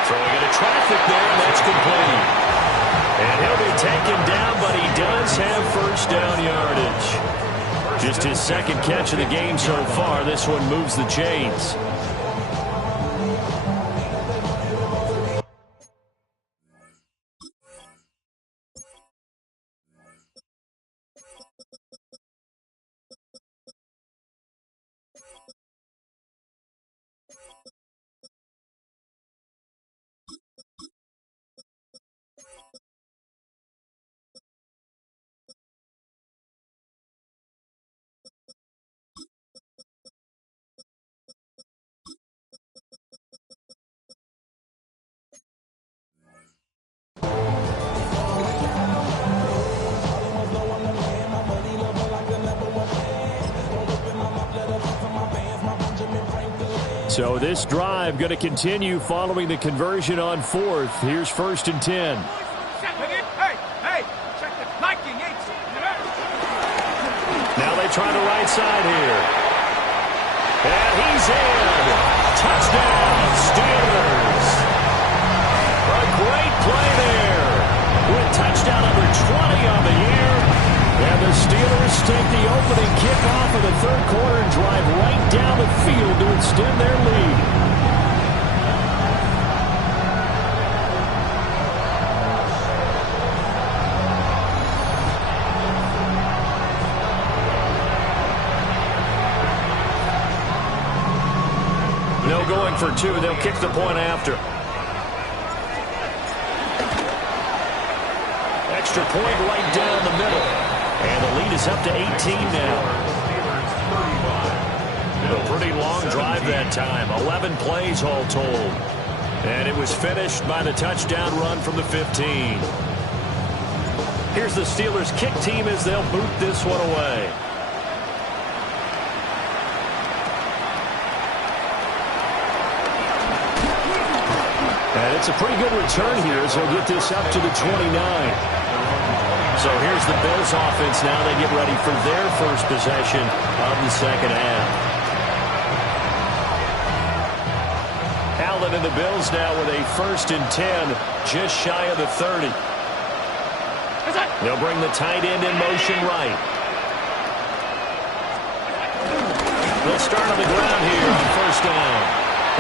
throwing into traffic there, and that's complete. And he'll be taken down, but he does have first down yardage. Just his second catch of the game so far. This one moves the chains. So this drive going to continue following the conversion on fourth. Here's 1st and 10. Hey, check the liking. Now they try the right side here. And he's in. Touchdown, Steelers. A great play there. With touchdown number 20 on the year. And the Steelers take the opening kickoff of the third quarter and drive right down the field to extend their lead. No going for two. They'll kick the point after. Extra point right down the middle. And the lead is up to 18 now. A pretty long drive that time. 11 plays all told. And it was finished by the touchdown run from the 15. Here's the Steelers kick team as they'll boot this one away. And it's a pretty good return here as they'll get this up to the 29. So here's the Bills offense now. They get ready for their first possession of the second half. Allen and the Bills now with a 1st and 10, just shy of the 30. They'll bring the tight end in motion right. They'll start on the ground here on 1st down.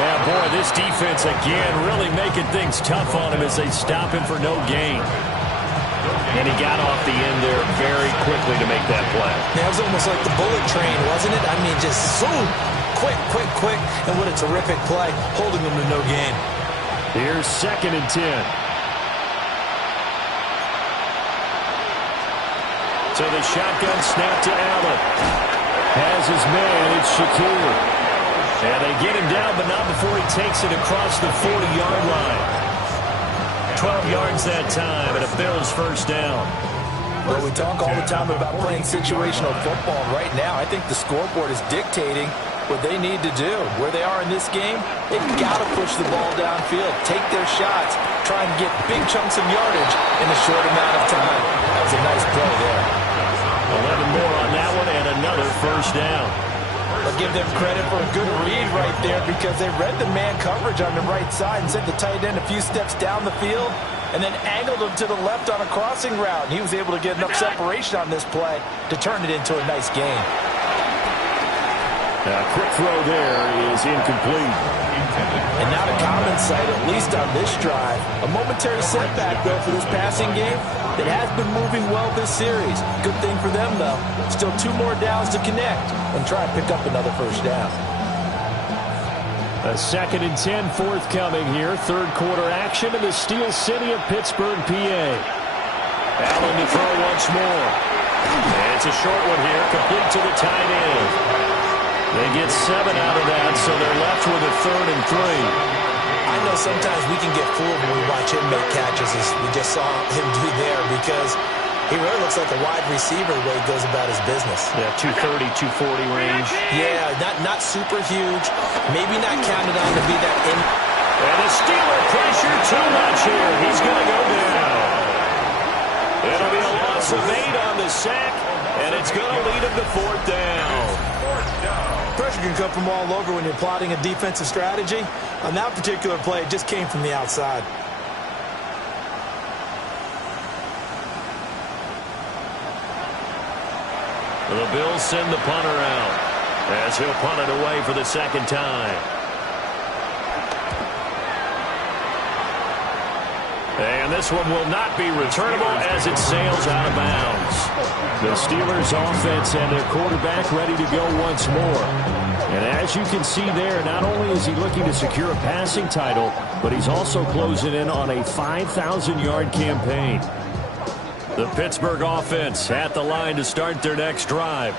Yeah, boy, this defense again really making things tough on him as they stop him for no gain. And he got off the end there very quickly to make that play. Yeah, it was almost like the bullet train, wasn't it? I mean, just zoom, quick. And what a terrific play, holding him to no gain. Here's 2nd and 10. So the shotgun snap to Allen. Has his man, it's Shakir. And they get him down, but not before he takes it across the 40-yard line. 12 yards that time, and a Bills 1st down. Well, we talk all the time about playing situational football. Right now, I think the scoreboard is dictating what they need to do. Where they are in this game, they've got to push the ball downfield, take their shots, try and get big chunks of yardage in a short amount of time. That was a nice play there. 11 more on that one, and another 1st down. I'll give them credit for a good read right there because they read the man coverage on the right side and sent the tight end a few steps down the field and then angled him to the left on a crossing route. And he was able to get enough separation on this play to turn it into a nice gain. A quick throw there is incomplete. And not a common sight, at least on this drive. A momentary setback, though, for this passing game that has been moving well this series. Good thing for them, though. Still 2 more downs to connect and try and pick up another 1st down. A 2nd and 10 forthcoming here. Third quarter action in the Steel City of Pittsburgh, PA. Allen to throw once more. And it's a short one here, complete to the tight end. They get 7 out of that, so they're left with a 3rd and 3. I know sometimes we can get fooled when we watch him make catches, as we just saw him do there, because he really looks like a wide receiver the way he goes about his business. Yeah, 230, 240 range. Yeah, not super huge. Maybe not counted on to be that in. And the Steeler pressure too much here. He's going to go down. It'll be a loss of 8 on the sack, and it's going to lead him to 4th down. Pressure can come from all over when you're plotting a defensive strategy. On that particular play, it just came from the outside. The Bills send the punter out as he'll punt it away for the second time. And this one will not be returnable as it sails out of bounds. The Steelers offense and their quarterback ready to go once more. And as you can see there, not only is he looking to secure a passing title, but he's also closing in on a 5,000-yard campaign. The Pittsburgh offense at the line to start their next drive.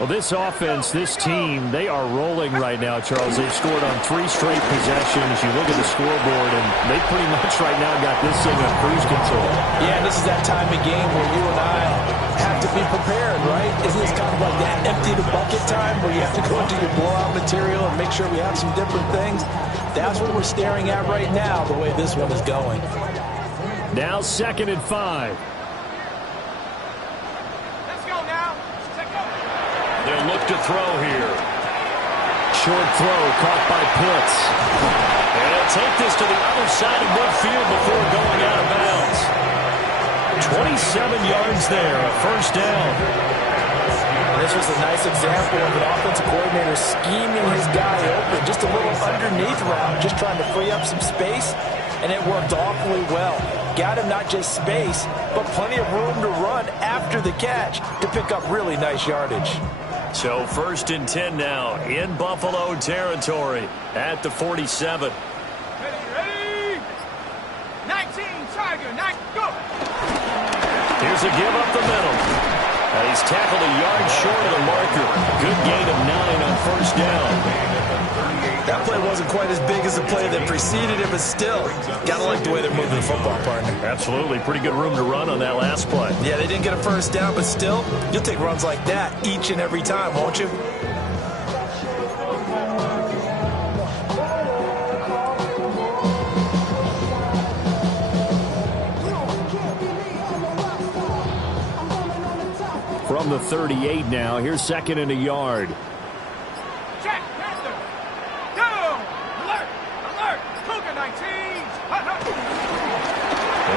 Well, this offense, this team, they are rolling right now, Charles. They've scored on 3 straight possessions. You look at the scoreboard, and they pretty much right now got this thing on cruise control. Yeah, and this is that time of game where you and I have to be prepared, right? Isn't this kind of like that empty the bucket time where you have to go into your blowout material and make sure we have some different things? That's what we're staring at right now, the way this one is going. Now 2nd and 5. They'll look to throw here. Short throw caught by Pitts. And he'll take this to the other side of midfield before going out of bounds. 27 yards there, a first down. This was a nice example of an offensive coordinator scheming his guy open. Just a little underneath route, just trying to free up some space, and it worked awfully well. Got him not just space, but plenty of room to run after the catch to pick up really nice yardage. So 1st and 10 now in Buffalo territory at the 47. Ready? 19, Tiger, 9, go! Here's a give up the middle. He's tackled a yard short of the marker. Good gain of 9 on first down. That play wasn't quite as big as the play that preceded it, but still, gotta like the way they're moving the football, partner. Absolutely. Pretty good room to run on that last play. Yeah, they didn't get a first down, but still, you'll take runs like that each and every time, won't you? From the 38 now, here's 2nd and a yard. Check, Panther. Down. Alert. Alert. Cougar 19. And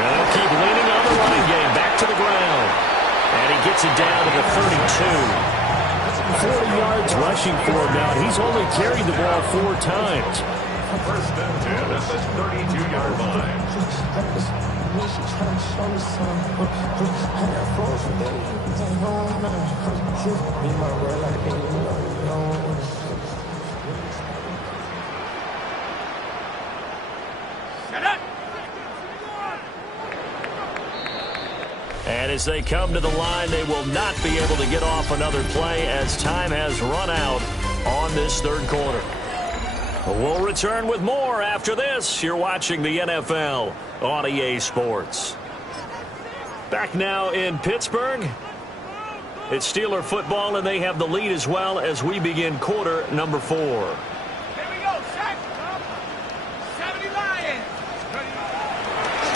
they'll keep leaning on the running game. Back to the ground. And he gets it down to the 32. 40 yards rushing for him now. He's only carried the ball 4 times. 1st and 10 at the 32-yard line. And as they come to the line, they will not be able to get off another play as time has run out on this 3rd quarter. We'll return with more after this. You're watching the NFL on EA Sports. Back now in Pittsburgh. It's Steeler football, and they have the lead as well as we begin quarter number 4. Here we go, set. 70 Lions.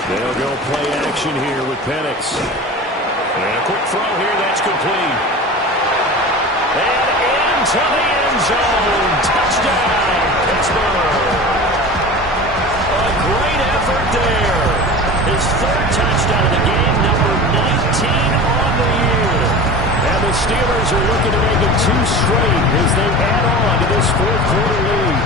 They'll go play action here with Penix. And a quick throw here, that's complete. And into the end zone. Touchdown, Pittsburgh. A great effort there. His 3rd touchdown of the game, number 19 on the year. And the Steelers are looking to make it 2 straight as they add on to this 4th quarter lead.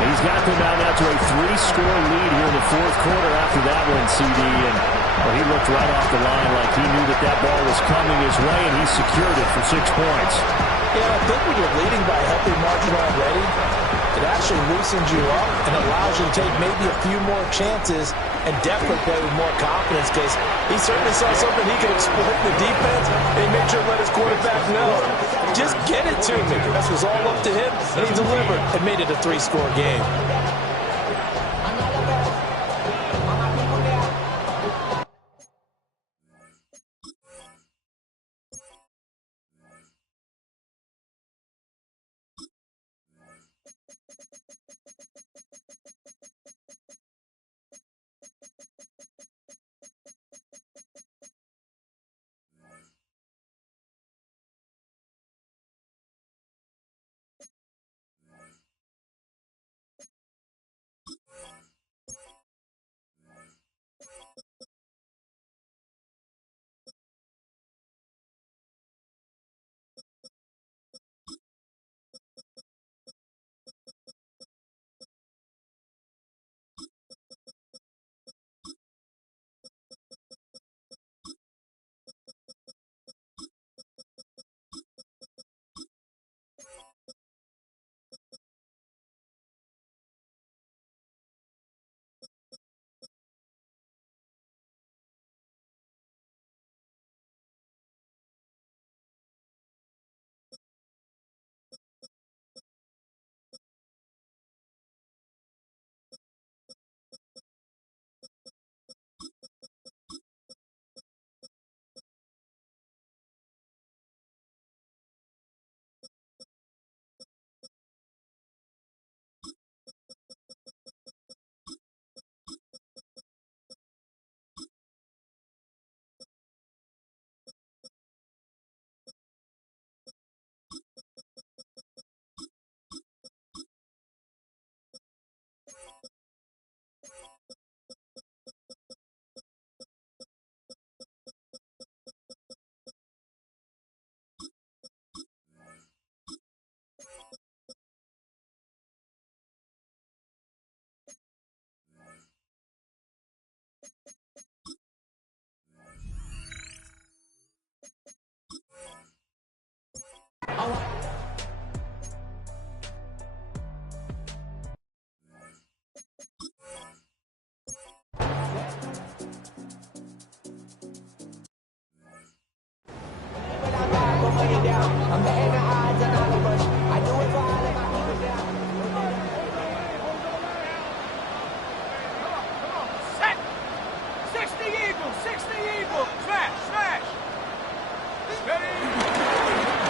He's got them now to a 3-score lead here in the 4th quarter after that one, CD. And well, he looked right off the line like he knew that ball was coming his way, and he secured it for 6 points. Yeah, I think when you're leading by a healthy margin already, it actually loosens you up and allows you to take maybe a few more chances and definitely play with more confidence, because he certainly saw something he could exploit in the defense, and he made sure to let his quarterback know, just get it to me. That was all up to him, and he delivered and made it a 3-score game.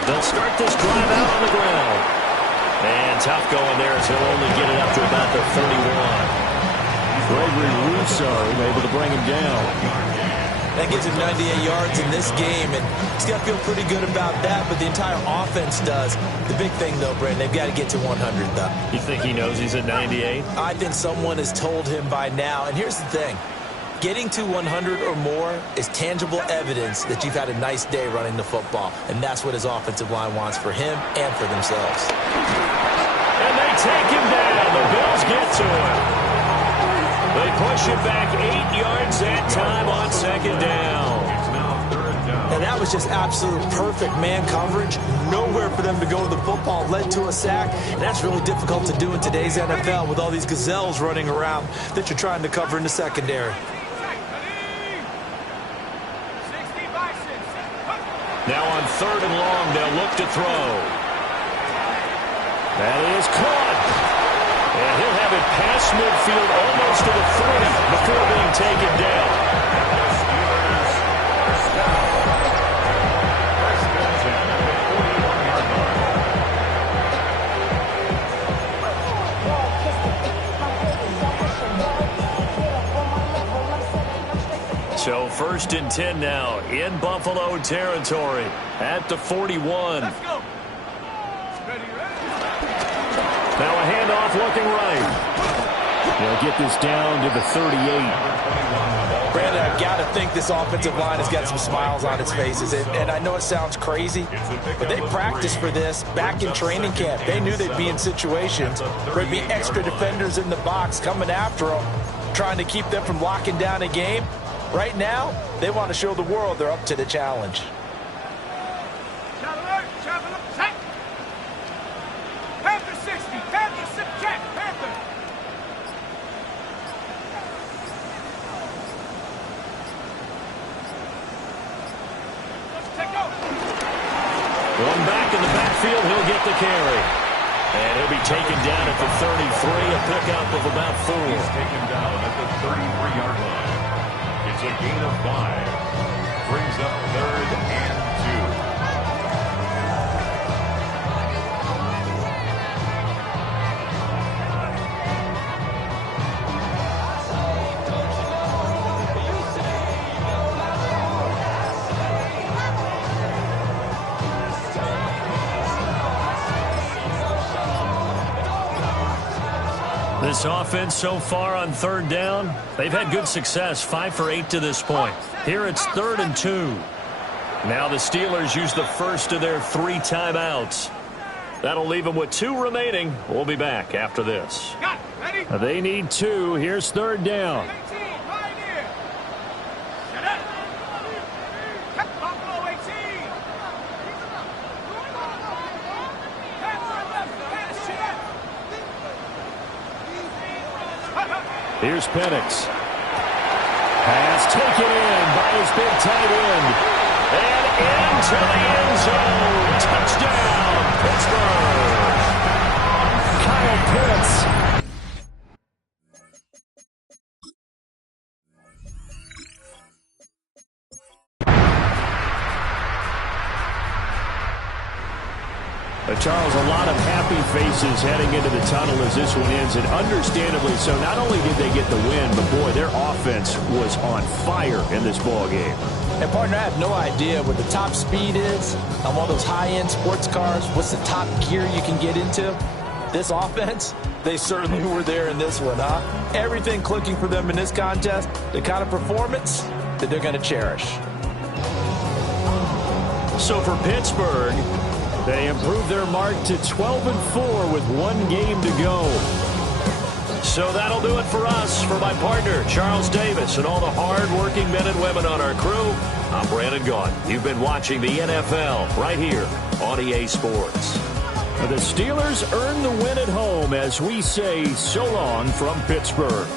They'll start this drive out on the ground. And tough going there as he'll only get it up to about the 31. Gregory Rousseau able to bring him down. That gives him 98 yards in this game, and he's got to feel pretty good about that, but the entire offense does. The big thing, though, Brandon, they've got to get to 100, though. You think he knows he's at 98? I think someone has told him by now, and here's the thing. Getting to 100 or more is tangible evidence that you've had a nice day running the football, and that's what his offensive line wants for him and for themselves. And they take him down. The Bills get to him. They push it back 8 yards that time on second down. And that was just absolute perfect man coverage. Nowhere for them to go with the football. Led to a sack. And that's really difficult to do in today's NFL with all these gazelles running around that you're trying to cover in the secondary. Now on 3rd and long, they'll look to throw. That is caught. And he'll have it past midfield almost to the 30 before being taken down. So 1st and 10 now in Buffalo territory at the 41. Let's go. Now a handoff looking right. They'll get this down to the 38. Brandon, I've got to think this offensive line has got some smiles on its faces. And I know it sounds crazy, but they practiced for this back in training camp. They knew they'd be in situations where there'd be extra defenders in the box coming after them, trying to keep them from locking down a game. Right now, they want to show the world they're up to the challenge. Panther 60, Panther 6, check, Panther. Let's take over. One back in the backfield, he'll get the carry. And he'll be taken down at the 33, a pickup of about 4. He's taken down at the 33-yard line. It's a gain of 5. Brings up 3rd and 2. This offense so far on 3rd down, they've had good success, 5 for 8 to this point. Here it's 3rd and 2. Now the Steelers use the first of their 3 timeouts. That'll leave them with 2 remaining. We'll be back after this. Got it, ready? They need 2. Here's 3rd down. 18, Pioneer. Set up. Buffalo 18. Panther 11, Panther check. Here's Penix. Pass taken in by his big tight end. And into the end zone. Touchdown, Pittsburgh. Kyle Pitts. Charles, a lot of happy faces heading into the tunnel as this one ends, and understandably so. Not only did they get the win, but boy, their offense was on fire in this ball game. And partner, I have no idea what the top speed is on one of those high-end sports cars. What's the top gear you can get into? This offense, they certainly were there in this one, huh? Everything clicking for them in this contest, the kind of performance that they're going to cherish. So for Pittsburgh, they improved their mark to 12-4 with 1 game to go. So that'll do it for us. For my partner, Charles Davis, and all the hard-working men and women on our crew, I'm Brandon Gaudin. You've been watching the NFL right here on EA Sports. The Steelers earn the win at home as we say so long from Pittsburgh.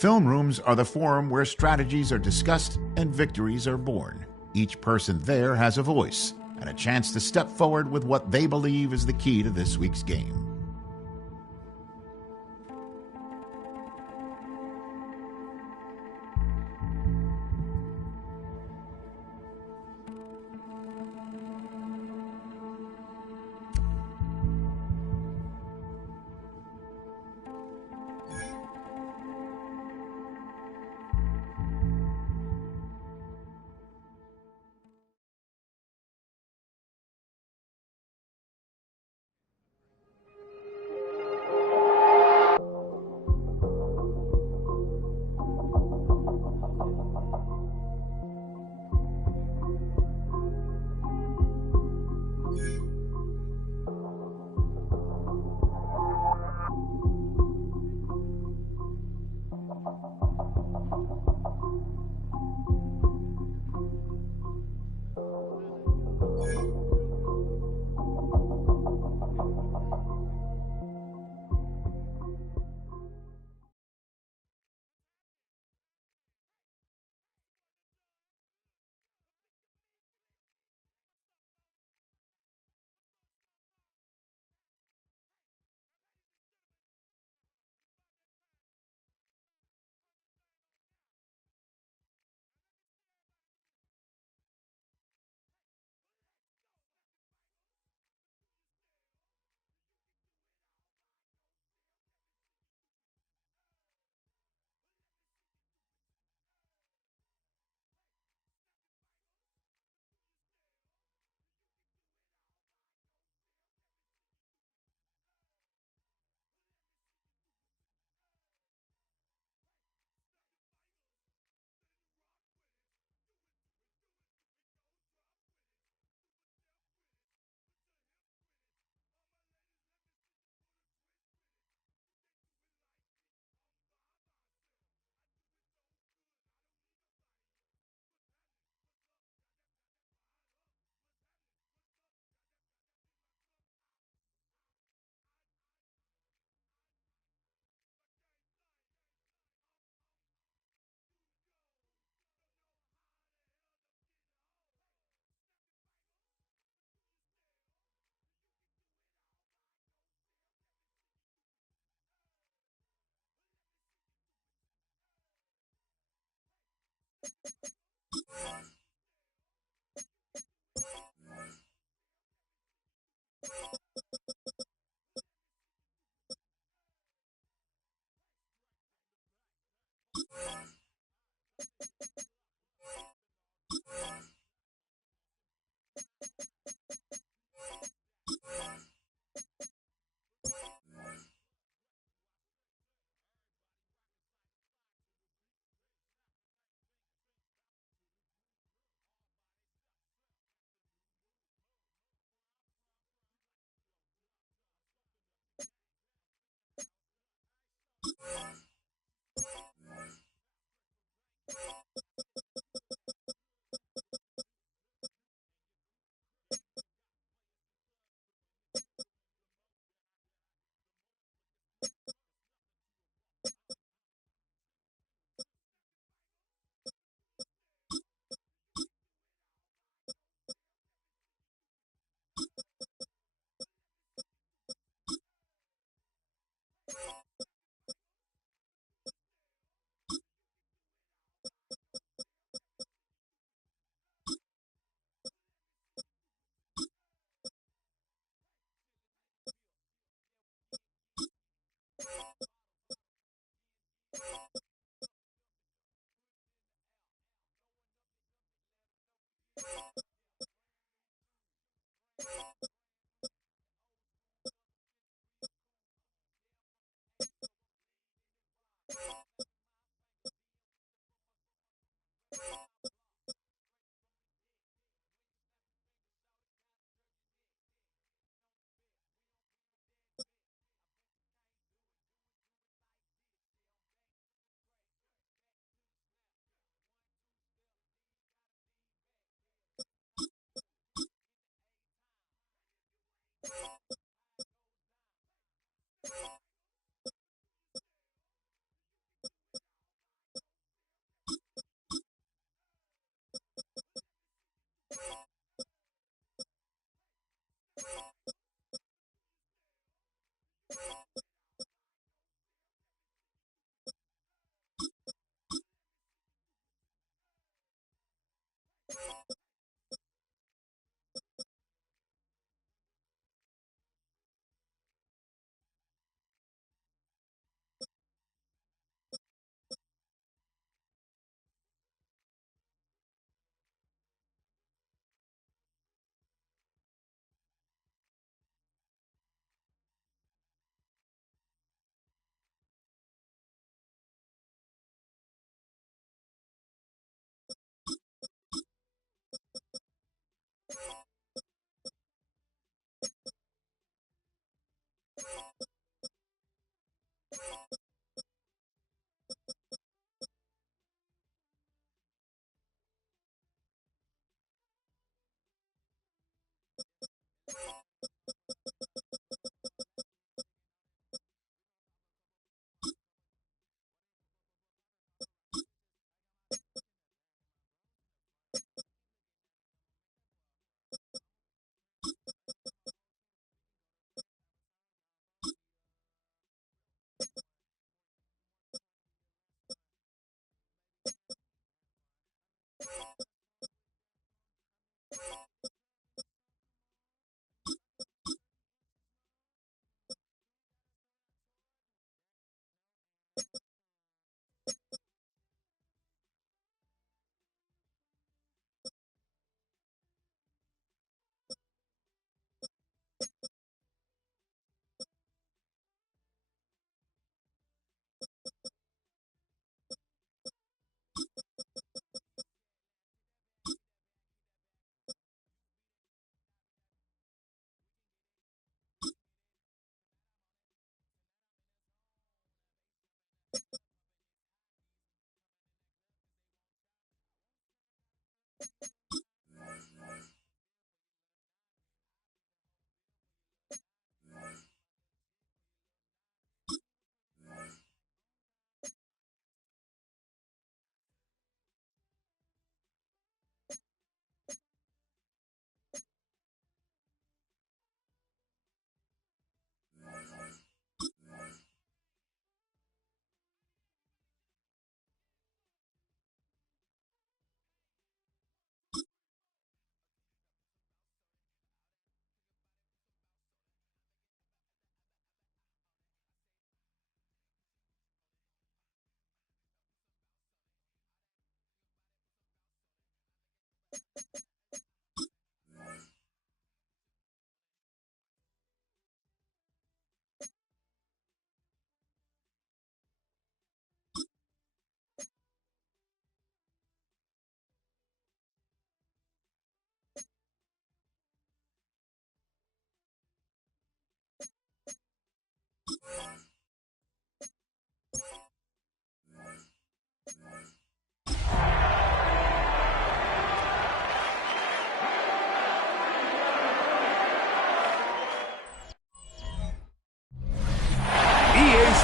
Film rooms are the forum where strategies are discussed and victories are born. Each person there has a voice and a chance to step forward with what they believe is the key to this week's game.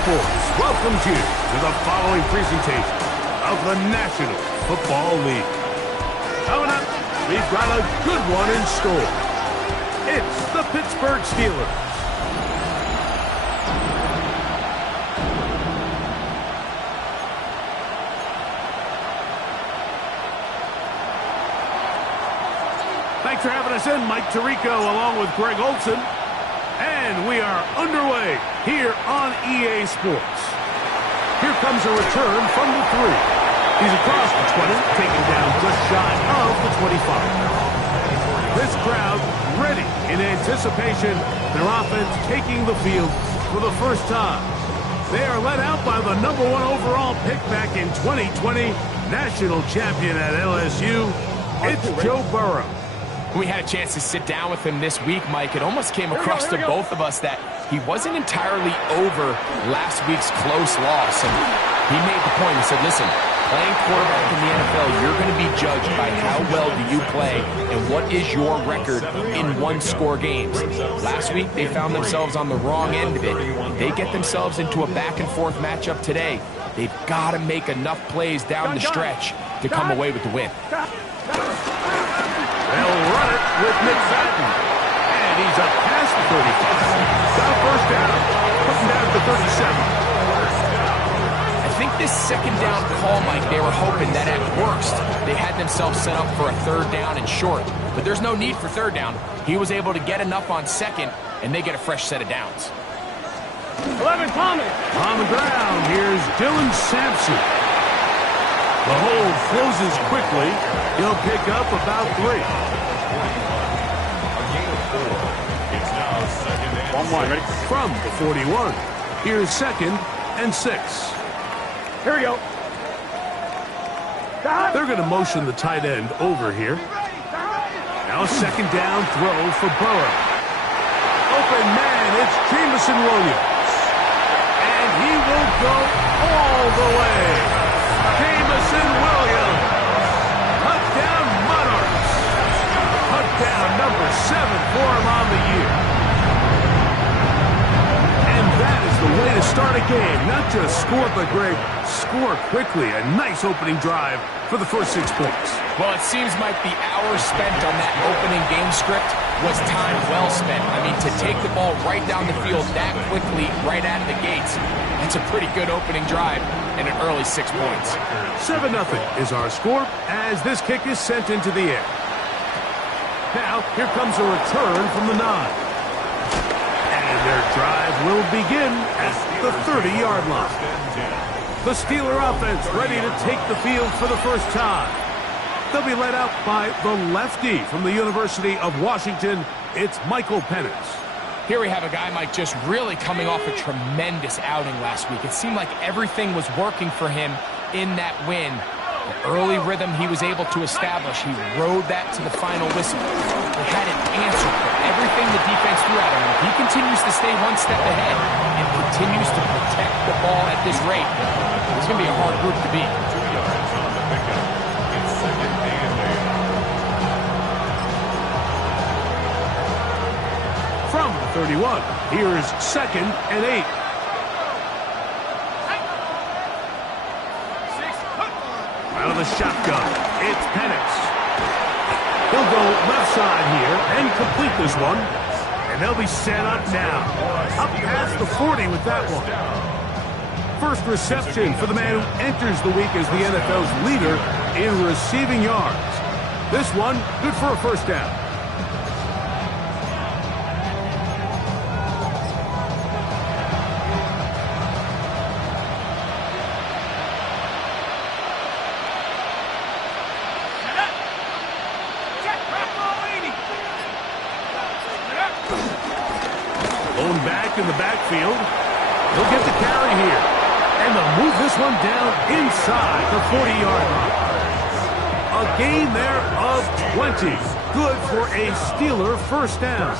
Sports welcomes you to the following presentation of the National Football League. Coming up, we've got a good one in store. It's the Pittsburgh Steelers. Thanks for having us in, Mike Tirico, along with Greg Olson. And we are underway here on EA Sports. Here comes a return from the 3. He's across the 20, taken down just shy of the 25. This crowd ready in anticipation, their offense taking the field for the first time. They are led out by the #1 overall pick back in 2020, national champion at LSU. It's Joe Burrow. We had a chance to sit down with him this week, Mike. It almost came across to both of us that he wasn't entirely over last week's close loss. And he made the point. He said, listen, playing quarterback in the NFL, you're going to be judged by how well do you play and what is your record in one-score games. Last week, they found themselves on the wrong end of it. They get themselves into a back-and-forth matchup today. They've got to make enough plays down the stretch to come away with the win. They'll run it with McFadden. And he's up past the 35. Got a first down. Putting down to 37. I think this second down call, Mike, they were hoping that at worst they had themselves set up for a third down and short. But there's no need for third down. He was able to get enough on second, and they get a fresh set of downs. 11, Common. On the ground, here's Dylan Sampson. The hold closes quickly. He'll pick up about 3. It's now second and 6. From the 41. Here's 2nd and 6. Here we go. They're going to motion the tight end over here. Now a second down throw for Burrow. Open man, it's Jameson Williams. And he will go all the way. Jameson Williams. Touchdown Monarchs. Touchdown number for him on the year. And that is the way to start a game. Not just score, but Greg, score quickly. A nice opening drive for the first 6 points. Well, it seems like the hours spent on that opening game script was time well spent. I mean, to take the ball right down the field that quickly, right out of the gates, it's a pretty good opening drive and an early 6 points. 7-0 is our score as this kick is sent into the air. Now, here comes a return from the 9. And their drive will begin at the 30-yard line. The Steeler offense ready to take the field for the first time. They'll be led out by the lefty from the University of Washington. It's Michael Penix. Here we have a guy, Mike, just really coming off a tremendous outing last week. It seemed like everything was working for him in that win. The early rhythm he was able to establish, he rode that to the final whistle. He had an answer for everything the defense threw at him. If he continues to stay one step ahead and continues to protect the ball at this rate, it's going to be a hard group to beat. From the 31, here's 2nd and 8. Out of the shotgun, it's Penix. He'll go left side here and complete this one. And they'll be set up now. Up past the 40 with that one. First reception for the man who enters the week as the NFL's leader in receiving yards. This one, good for a first down. Blown back in the backfield. He'll get the carry here. And they'll move this one down inside the 40-yard line. A gain there of 20. Good for a Steeler first down.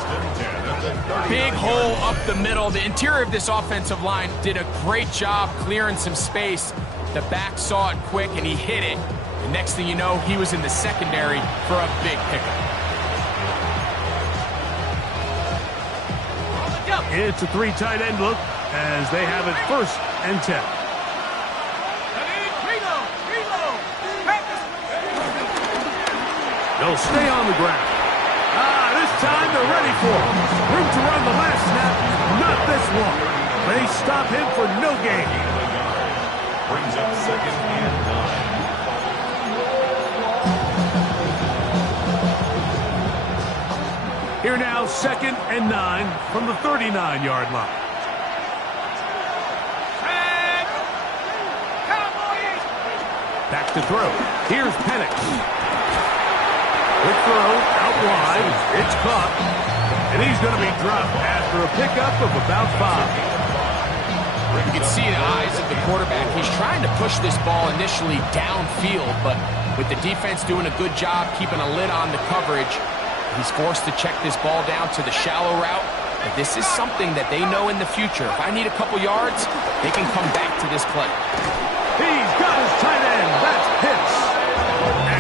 Big hole up the middle. The interior of this offensive line did a great job clearing some space. The back saw it quick, and he hit it. The next thing you know, he was in the secondary for a big pickup. It's a 3 tight end look as they have it 1st and 10. They'll stay on the ground. This time they're ready for him. Room to run the last snap. Not this one. They stop him for no gain. Brings up 2nd and 9. Here now, 2nd and 9 from the 39-yard line. Back to throw. Here's Penix. Quick throw, out wide. It's caught. And he's going to be dropped after a pickup of about 5. You can see the eyes of the quarterback. He's trying to push this ball initially downfield, but with the defense doing a good job keeping a lid on the coverage, he's forced to check this ball down to the shallow route. But this is something that they know in the future. If I need a couple yards, they can come back to this play. He's got his tight end. That's Pitts.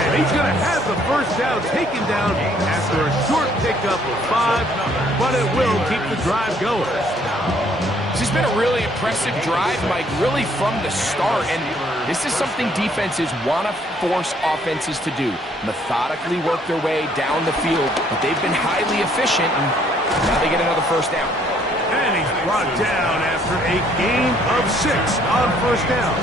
And he's going to have the first down taken down after a short pickup of 5, but it will keep the drive going. This has been a really impressive drive, Mike, really from the start. And this is something defenses want to force offenses to do. Methodically work their way down the field. But they've been highly efficient, and now they get another first down. And he's brought down after a gain of 6 on first down.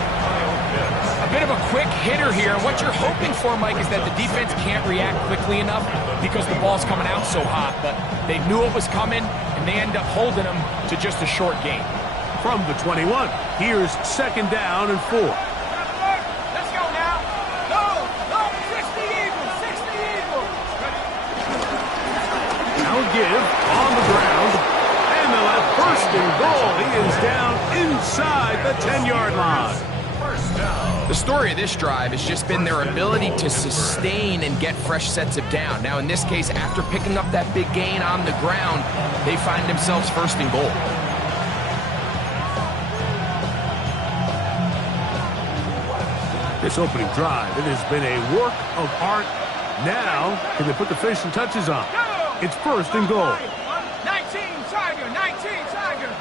A bit of a quick hitter here. What you're hoping for, Mike, is that the defense can't react quickly enough because the ball's coming out so hot. But they knew it was coming, and they end up holding them to just a short gain. From the 21, here's 2nd down and 4. Let's go now. Go, 60 Eagles, 60 Eagles. Now give on the ground. And they'll have 1st and goal. He is down inside the 10-yard line. The story of this drive has just been their ability to sustain and get fresh sets of down. Now, in this case, after picking up that big gain on the ground, they find themselves 1st and goal. This opening drive, it has been a work of art. Now, can they put the finishing touches on? It's first and goal. 19 Tiger, 19 Tiger.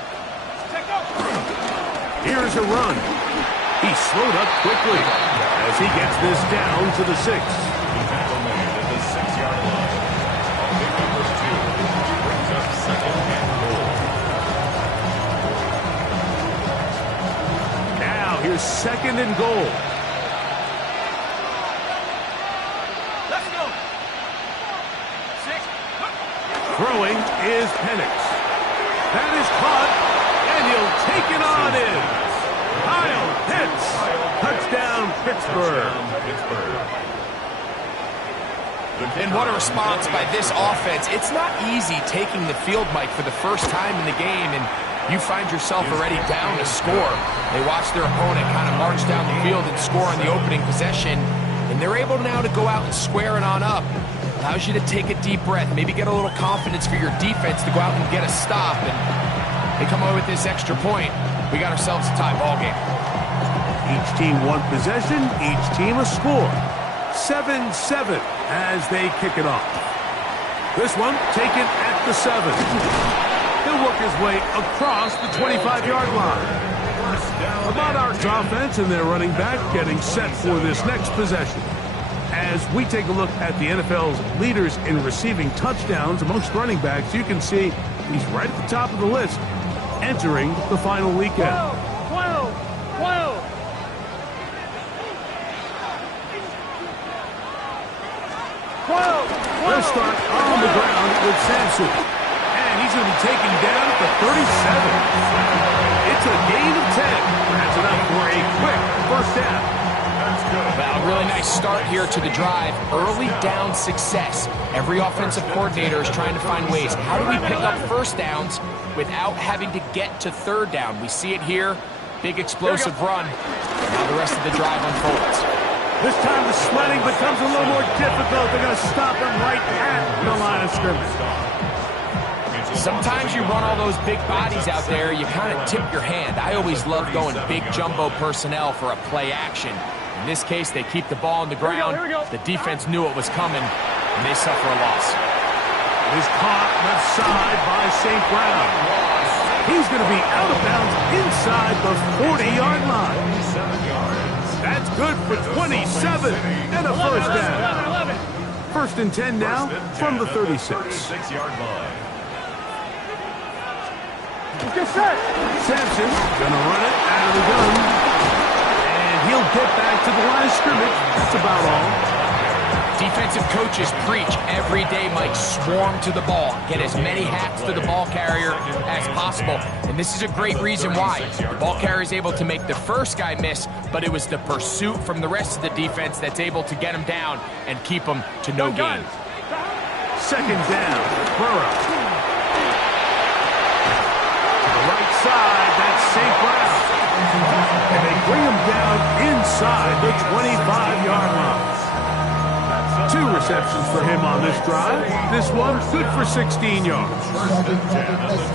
Check out. Here's a run. He slowed up quickly as he gets this down to the 6. The tackle made at the 6-yard line. On the number 2, brings up second and goal. Now here's second and goal. Let's go. 6. Throwing is Penix. That is caught, and he'll take it on in. Kyle Pitts. Touchdown, Pittsburgh. And what a response by this offense. It's not easy taking the field, Mike, for the first time in the game, and you find yourself already down to score. They watch their opponent kind of march down the field and score on the opening possession, and they're able now to go out and square it on up. Allows you to take a deep breath, maybe get a little confidence for your defense to go out and get a stop, and they come away with this extra point. We got ourselves a tie ball game. Each team one possession, each team a score. 7-7 as they kick it off. This one taken at the 7. He'll work his way across the 25-yard line. About our offense and their running back getting set for this next possession. As we take a look at the NFL's leaders in receiving touchdowns amongst running backs, you can see he's right at the top of the list entering the final weekend. 12. They'll start on the ground with Sampson. And he's going to be taken down at the 37. It's a gain of 10. That's enough for a quick first down. Well, really nice start here to the drive. Early down success. Every offensive coordinator is trying to find ways. How do we pick up first downs without having to get to third down? We see it here. Big explosive run. Now the rest of the drive unfolds. This time the sledding becomes a little more difficult. They're going to stop him right at the line of scrimmage. Sometimes you run all those big bodies out there, you kind of tip your hand. I always love going big jumbo personnel for a play action. In this case, they keep the ball on the ground. The defense knew it was coming, and they suffer a loss. It is caught left side by St. Brown. He's going to be out of bounds inside the 40-yard line. That's good for 27 and a first down. First and 10 now from the 36. 36-yard line. Sampson gonna run it out of the gun, and he'll get back to the line of scrimmage. That's about all. Defensive coaches preach every day, Mike, swarm to the ball. Get as many hats to the ball carrier as possible. And this is a great reason why. The ball carrier is able to make the first guy miss, but it was the pursuit from the rest of the defense that's able to get him down and keep him to no gain. Second down, Burrow. To the right side, that's St. Brown. And they bring him down inside the 25-yard line. 2 receptions for him on this drive. This one good for 16 yards.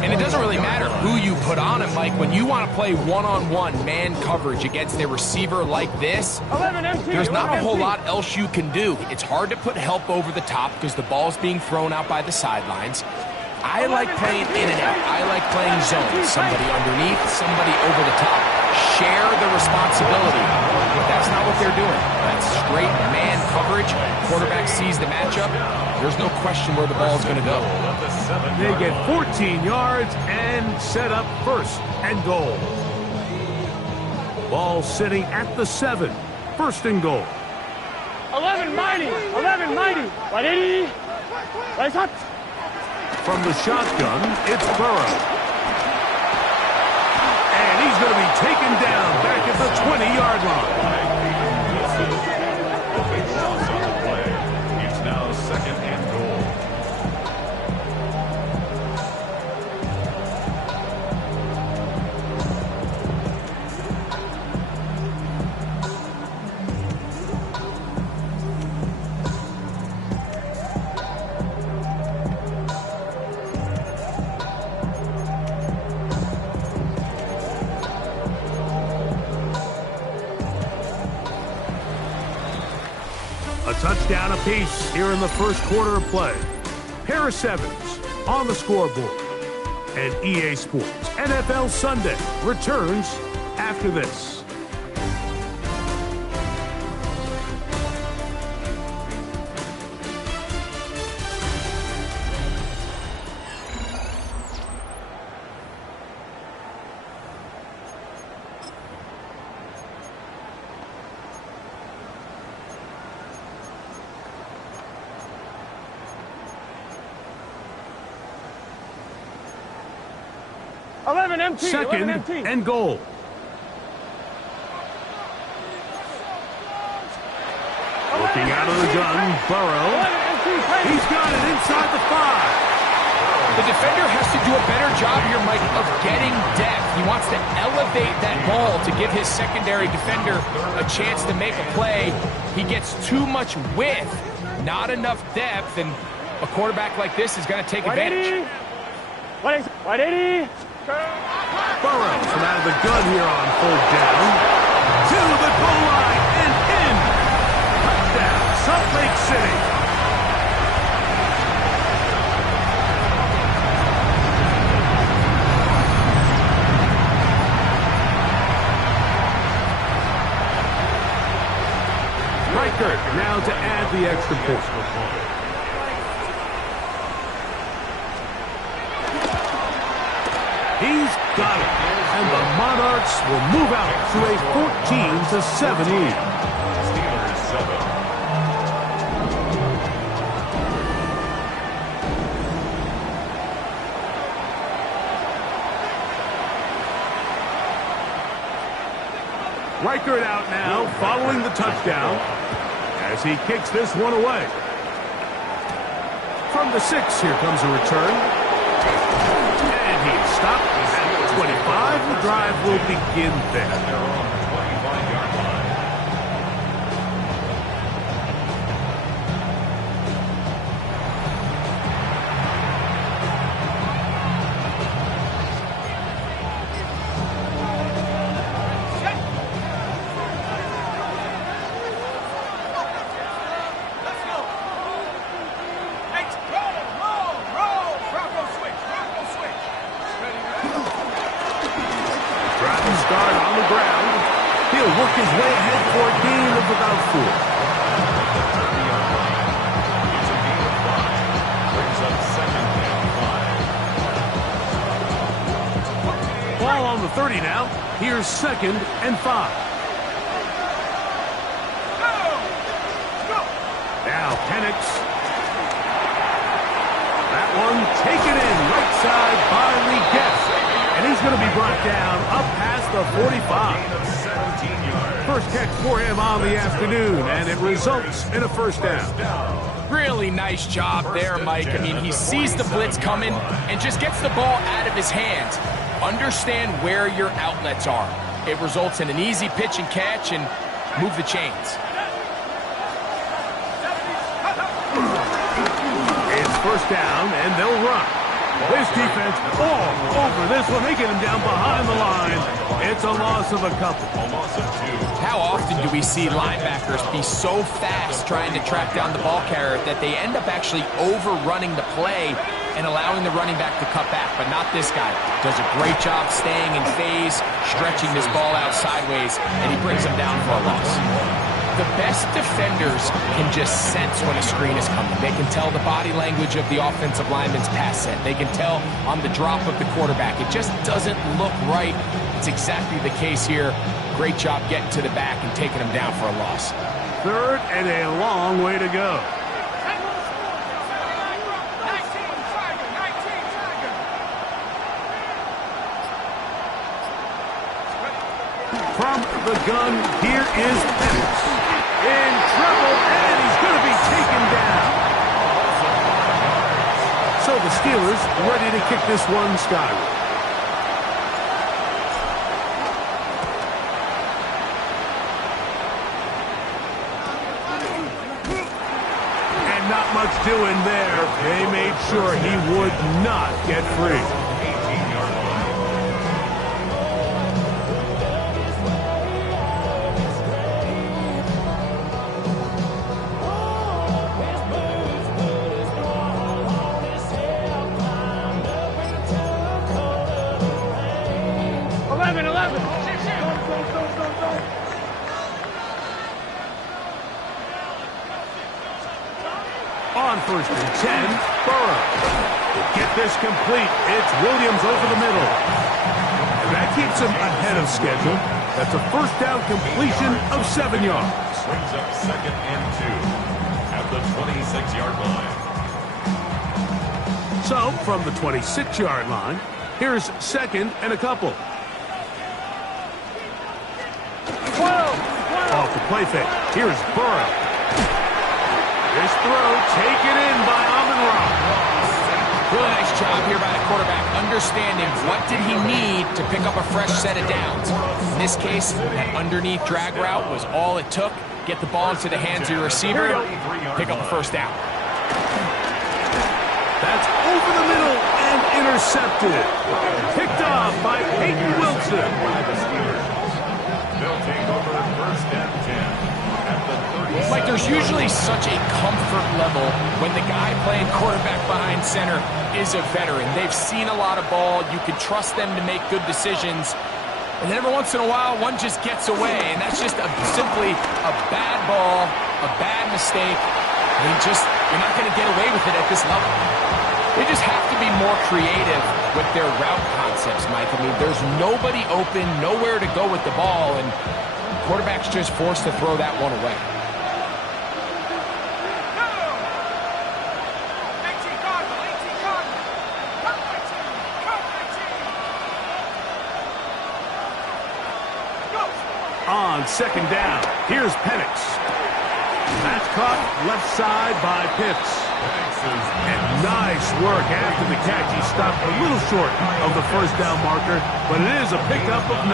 And it doesn't really matter who you put on him, Mike. When you want to play one-on-one man coverage against a receiver like this, there's not a whole lot else you can do. It's hard to put help over the top because the ball's being thrown out by the sidelines. I like playing in and out. I like playing zone. Somebody underneath, somebody over the top. Share the responsibility. But that's not what they're doing. That's straight man coverage. Quarterback sees the matchup. There's no question where the ball is going to go. They get 14 yards and set up first and goal. Ball sitting at the 7. First and goal. 11 mighty. Ready? Let's hot. From the shotgun, it's Burrow. And he's going to be taken down back at the 20-yard line. It's now second and goal. A touchdown apiece here in the first quarter of play. pair of sevens on the scoreboard. And EA Sports NFL Sunday returns after this. Second and goal. Looking out of the gun, Burrow. He's got it inside the 5. The defender has to do a better job here, Mike, of getting depth. He wants to elevate that ball to give his secondary defender a chance to make a play. He gets too much width, not enough depth, and a quarterback like this is going to take advantage. 180. Burrow from out of the gun here on 3rd down. To the goal line and in. Touchdown, Salt Lake City. Reichert now to add the extra point. He's got it. And the Monarchs will move out to a 14-7 lead. Steelers 7. Reichert out now, following the touchdown, as he kicks this one away. From the 6, here comes a return. And he's stopped at 25. The drive will begin there. They're on the 25-yard line. Work his way ahead for a gain of about 4. It's a gain of 5. Brings up 2nd and 5. Ball on the 30 now. Here's 2nd and 5. Now Penix. That one taken in right side by Lee Guess. And he's going to be brought down up past the 45. First catch for him on the afternoon, and it results in a first down. Really nice job there, Mike. I mean, he sees the blitz coming and just gets the ball out of his hands. Understand where your outlets are. It results in an easy pitch and catch and move the chains. It's first down, and they'll run. This defense all over this one. They get him down behind the line. It's a loss of a couple. A loss of 2. How often do we see linebackers be so fast trying to track down the ball carrier that they end up actually overrunning the play and allowing the running back to cut back? But not this guy. Does a great job staying in phase, stretching this ball out sideways, and he brings him down for a loss. The best defenders can just sense when a screen is coming. They can tell the body language of the offensive lineman's pass set. They can tell on the drop of the quarterback. It just doesn't look right. It's exactly the case here. Great job getting to the back and taking him down for a loss. 3rd and a long way to go. From the gun, here is Penix. In trouble, and he's going to be taken down. So the Steelers ready to kick this one skyward. And not much doing there. They made sure he would not get free. 18-yard line. first and 10, Burrow. To get this complete, it's Williams over the middle. And that keeps him ahead of schedule. That's a first down completion of 7 yards. Brings up 2nd and 2 at the 26-yard line. So, from the 26-yard line, here's 2nd and a couple. Off the play fake. Here's Burrow. This throw taken in by Amon-Ra. Really nice job here by the quarterback, understanding what did he need to pick up a fresh set of downs. In this case, that underneath drag route was all it took. Get the ball into the hands of your receiver, pick up a first down. That's over the middle and intercepted. Picked off by Peyton Wilson. They'll take over 1st and 10 at the 30. Mike, there's usually such a comfort level when the guy playing quarterback behind center is a veteran. They've seen a lot of ball. You can trust them to make good decisions. And then every once in a while, one just gets away, and that's just simply a bad ball, a bad mistake. You're not going to get away with it at this level. They just have to be more creative with their route concepts, Mike. I mean, there's nobody open, nowhere to go with the ball, and quarterback's just forced to throw that one away. On 2nd down, here's Penix. That's caught left side by Pitts. And nice work after the catch. He stopped a little short of the first down marker, but it is a pickup of 9.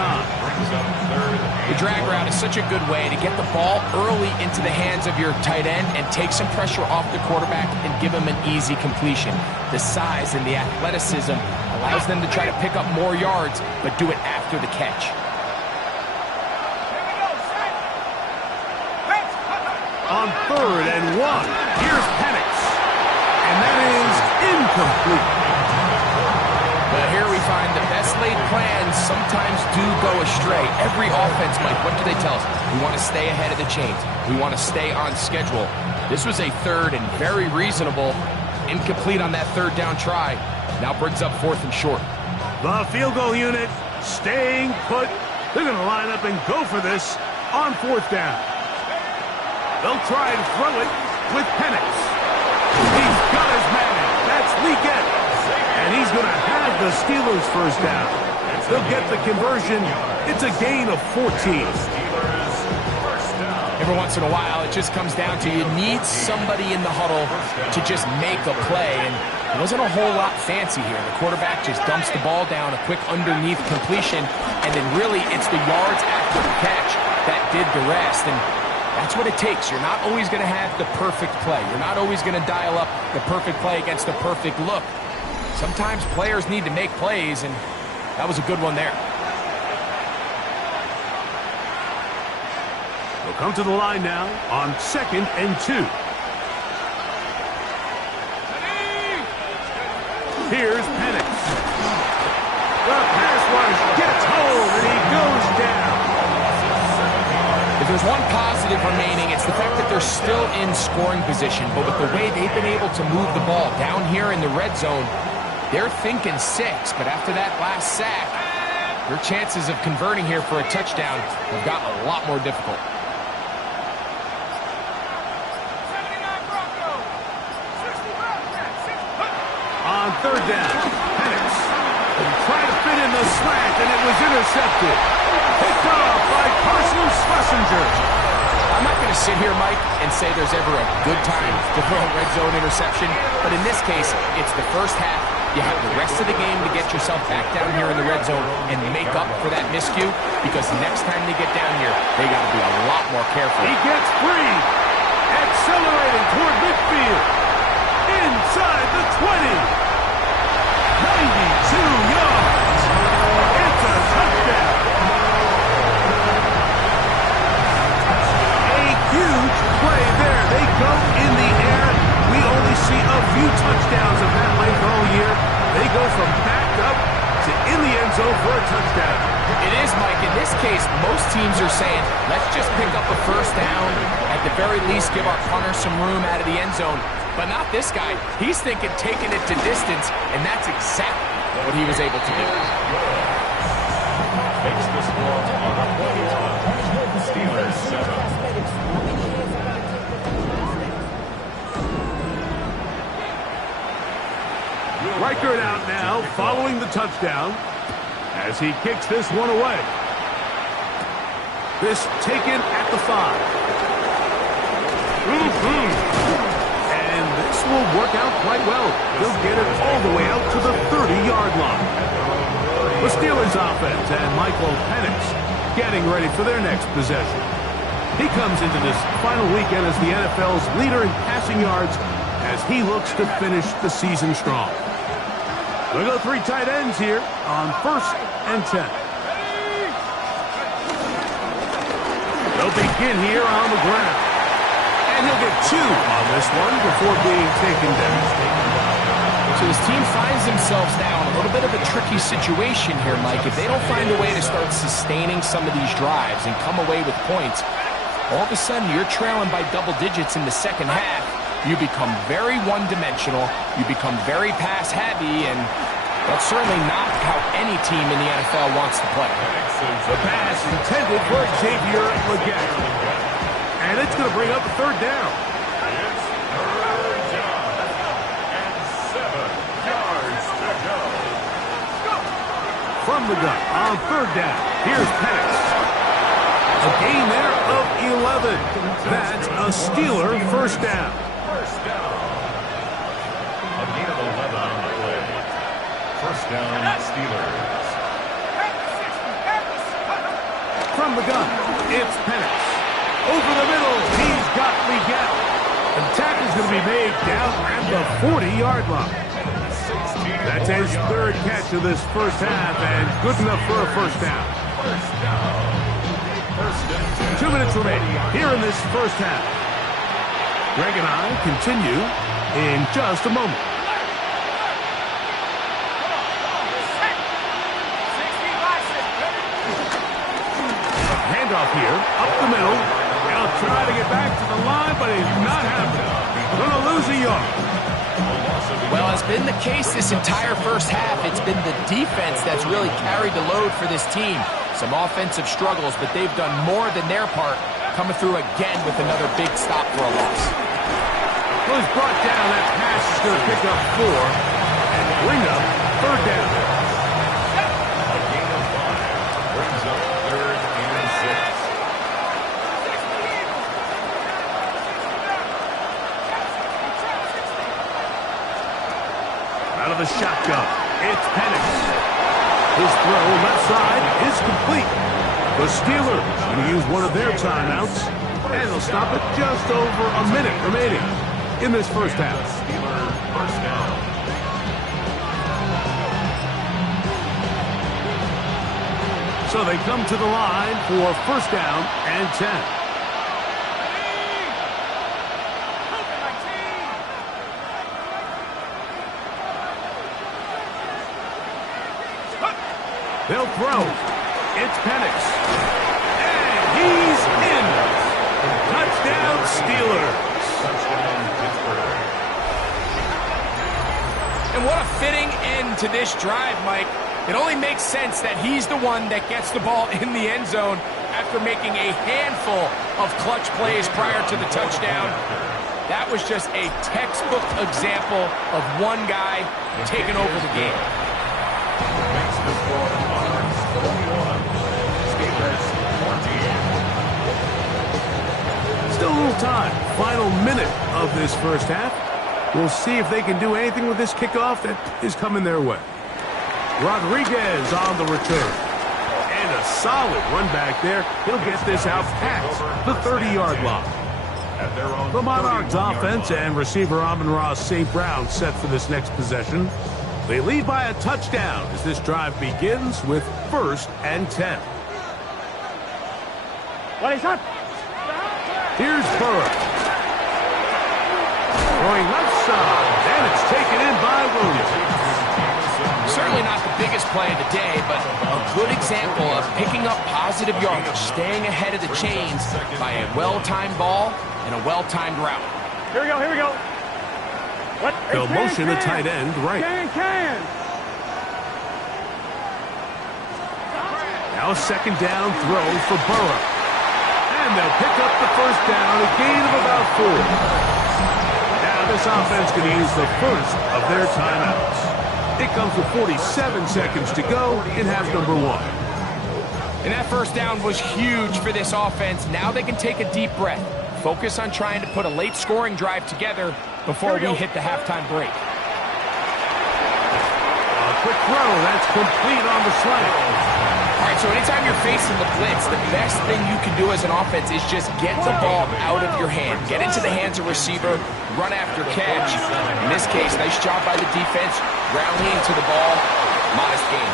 The drag route is such a good way to get the ball early into the hands of your tight end and take some pressure off the quarterback and give him an easy completion. The size and the athleticism allows them to try to pick up more yards, but do it after the catch. On 3rd and 1, here's Penix. And that is incomplete. But here we find the best laid plans sometimes do go astray. Every offense, Mike, what do they tell us? We want to stay ahead of the chains. We want to stay on schedule. This was a 3rd and very reasonable. Incomplete on that 3rd down try. Now brings up 4th and short. The field goal unit staying put. They're going to line up and go for this on 4th down. They'll try and throw it with Penix. He's got his man. That's Lee Getz. And he's going to have the Steelers first down. They'll get the conversion. It's a gain of 14. Every once in a while, it just comes down to you need somebody in the huddle to just make a play. And it wasn't a whole lot fancy here. The quarterback just dumps the ball down, a quick underneath completion, and then really it's the yards after the catch that did the rest. And that's what it takes. You're not always going to have the perfect play. You're not always going to dial up the perfect play against the perfect look. Sometimes players need to make plays, and that was a good one there. They'll come to the line now on 2nd and 2. Here's Penix. The pass rush gets home, and he goes down. If there's one positive remaining, it's the fact that they're still in scoring position. But with the way they've been able to move the ball down here in the red zone, they're thinking 6. But after that last sack, your chances of converting here for a touchdown have gotten a lot more difficult. On 3rd down, Penix tried to fit in the slant, and it was intercepted. Picked off by Carson Schlesinger. I'm not going to sit here, Mike, and say there's ever a good time to throw a red zone interception, but in this case, it's the first half. You have the rest of the game to get yourself back down here in the red zone and make up for that miscue, because next time they get down here, they got to be a lot more careful. He gets free, accelerating toward midfield, inside the 20. 92 yards. It's a touchdown. A huge play there. They go in the air. We only see a few touchdowns of that length all year. They go from backed up to in the end zone for a touchdown. It is, Mike. In this case, most teams are saying, let's just pick up a first down. At the very least, give our punter some room out of the end zone. But not this guy. He's thinking taking it to distance, and that's exactly what he was able to do. Makes the score on a play. Steelers 7. Reichert out now, following the touchdown, as he kicks this one away. This taken at the 5. And this will work out quite well. They'll get it all the way out to the 30-yard line. The Steelers offense and Michael Penix getting ready for their next possession. He comes into this final weekend as the NFL's leader in passing yards as he looks to finish the season strong. We'll go 3 tight ends here on 1st and 10. They'll begin here on the ground. And he'll get 2 on this one before being taken down. So his team finds themselves now in a little bit of a tricky situation here, Mike. If they don't find a way to start sustaining some of these drives and come away with points, all of a sudden you're trailing by double digits in the second half. You become very one-dimensional. You become very pass-heavy, and that's certainly not how any team in the NFL wants to play. The pass intended for Xavier Legette. And it's going to bring up a 3rd down. It's 3rd down and 7 yards to go. From the gun on 3rd down, here's Penix. A gain there of 11. That's a Steeler 1st down. First down. A gain of 11 on the play. 1st down, Steelers. From the gun, it's Penix. Over the middle, he's got Legette. The tackle's going to be made down at the 40-yard line. That's his 3rd catch of this first half, and good enough for a 1st down. 2 minutes remaining here in this first half. Greg and I continue in just a moment. Handoff here, up the middle. He'll try to get back to the line, but he's not happening. Going to lose a yard. Well, it's been the case this entire first half. It's been the defense that's really carried the load for this team. Some offensive struggles, but they've done more than their part, coming through again with another big stop for a loss. Well, he's brought down. That pass is going to pick up 4 and bring up 3rd down. A gain of 5 brings up 3rd and 6. Out of the shotgun, it's Penix. His throw left side is complete. The Steelers going to use one of their timeouts, and they'll stop it just over a minute remaining in this first half. Steelers 1st down. So they come to the line for 1st down and 10. They'll throw. It's Penix. And he's in. Touchdown, Steelers. Touchdown, Pittsburgh. And what a fitting end to this drive, Mike. It only makes sense that he's the one that gets the ball in the end zone after making a handful of clutch plays prior to the touchdown. That was just a textbook example of one guy taking over the game. Makes the score Monarchs 41. Steelers 14. Still a little time. Final minute of this first half. We'll see if they can do anything with this kickoff that is coming their way. Rodriguez on the return. And a solid run back there. He'll get this out past the 30-yard line. The Monarchs offense and receiver Amon-Ra St. Brown set for this next possession. They lead by a touchdown as this drive begins with 1st and 10. What is up? Here's Burrow. Throwing left side, and it's taken in by Williams. Certainly not the biggest play of the day, but a good example of picking up positive yardage, staying ahead of the chains by a well-timed ball and a well-timed route. Here we go, here we go. They'll motion the tight end right. Now a second down throw for Burrow. And they'll pick up the first down, a gain of about 4. Now this offense going to use the first of their timeouts. It comes with 47 seconds to go in half number 1. And that first down was huge for this offense. Now they can take a deep breath. Focus on trying to put a late scoring drive together before we hit the halftime break. A quick throw. That's complete on the slant. All right, so anytime you're facing the blitz, the best thing you can do as an offense is just get the ball out of your hand. Get into the hands of receiver, run after catch. In this case, nice job by the defense, rallying to the ball, modest gain.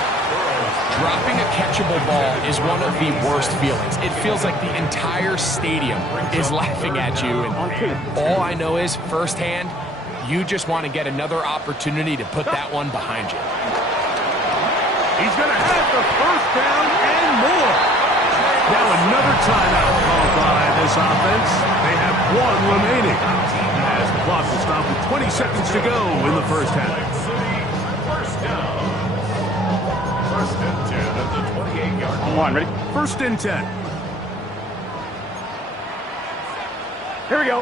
Dropping a catchable ball is one of the worst feelings. It feels like the entire stadium is laughing at you. And all I know is, firsthand, you just want to get another opportunity to put that one behind you. He's going to have the first down and more. Now another timeout called by this offense. They have 1 remaining as the clock will stop with 20 seconds to go in the first half. First down. First and 10 at the 28-yard line. Come on, ready? First and 10. Here we go.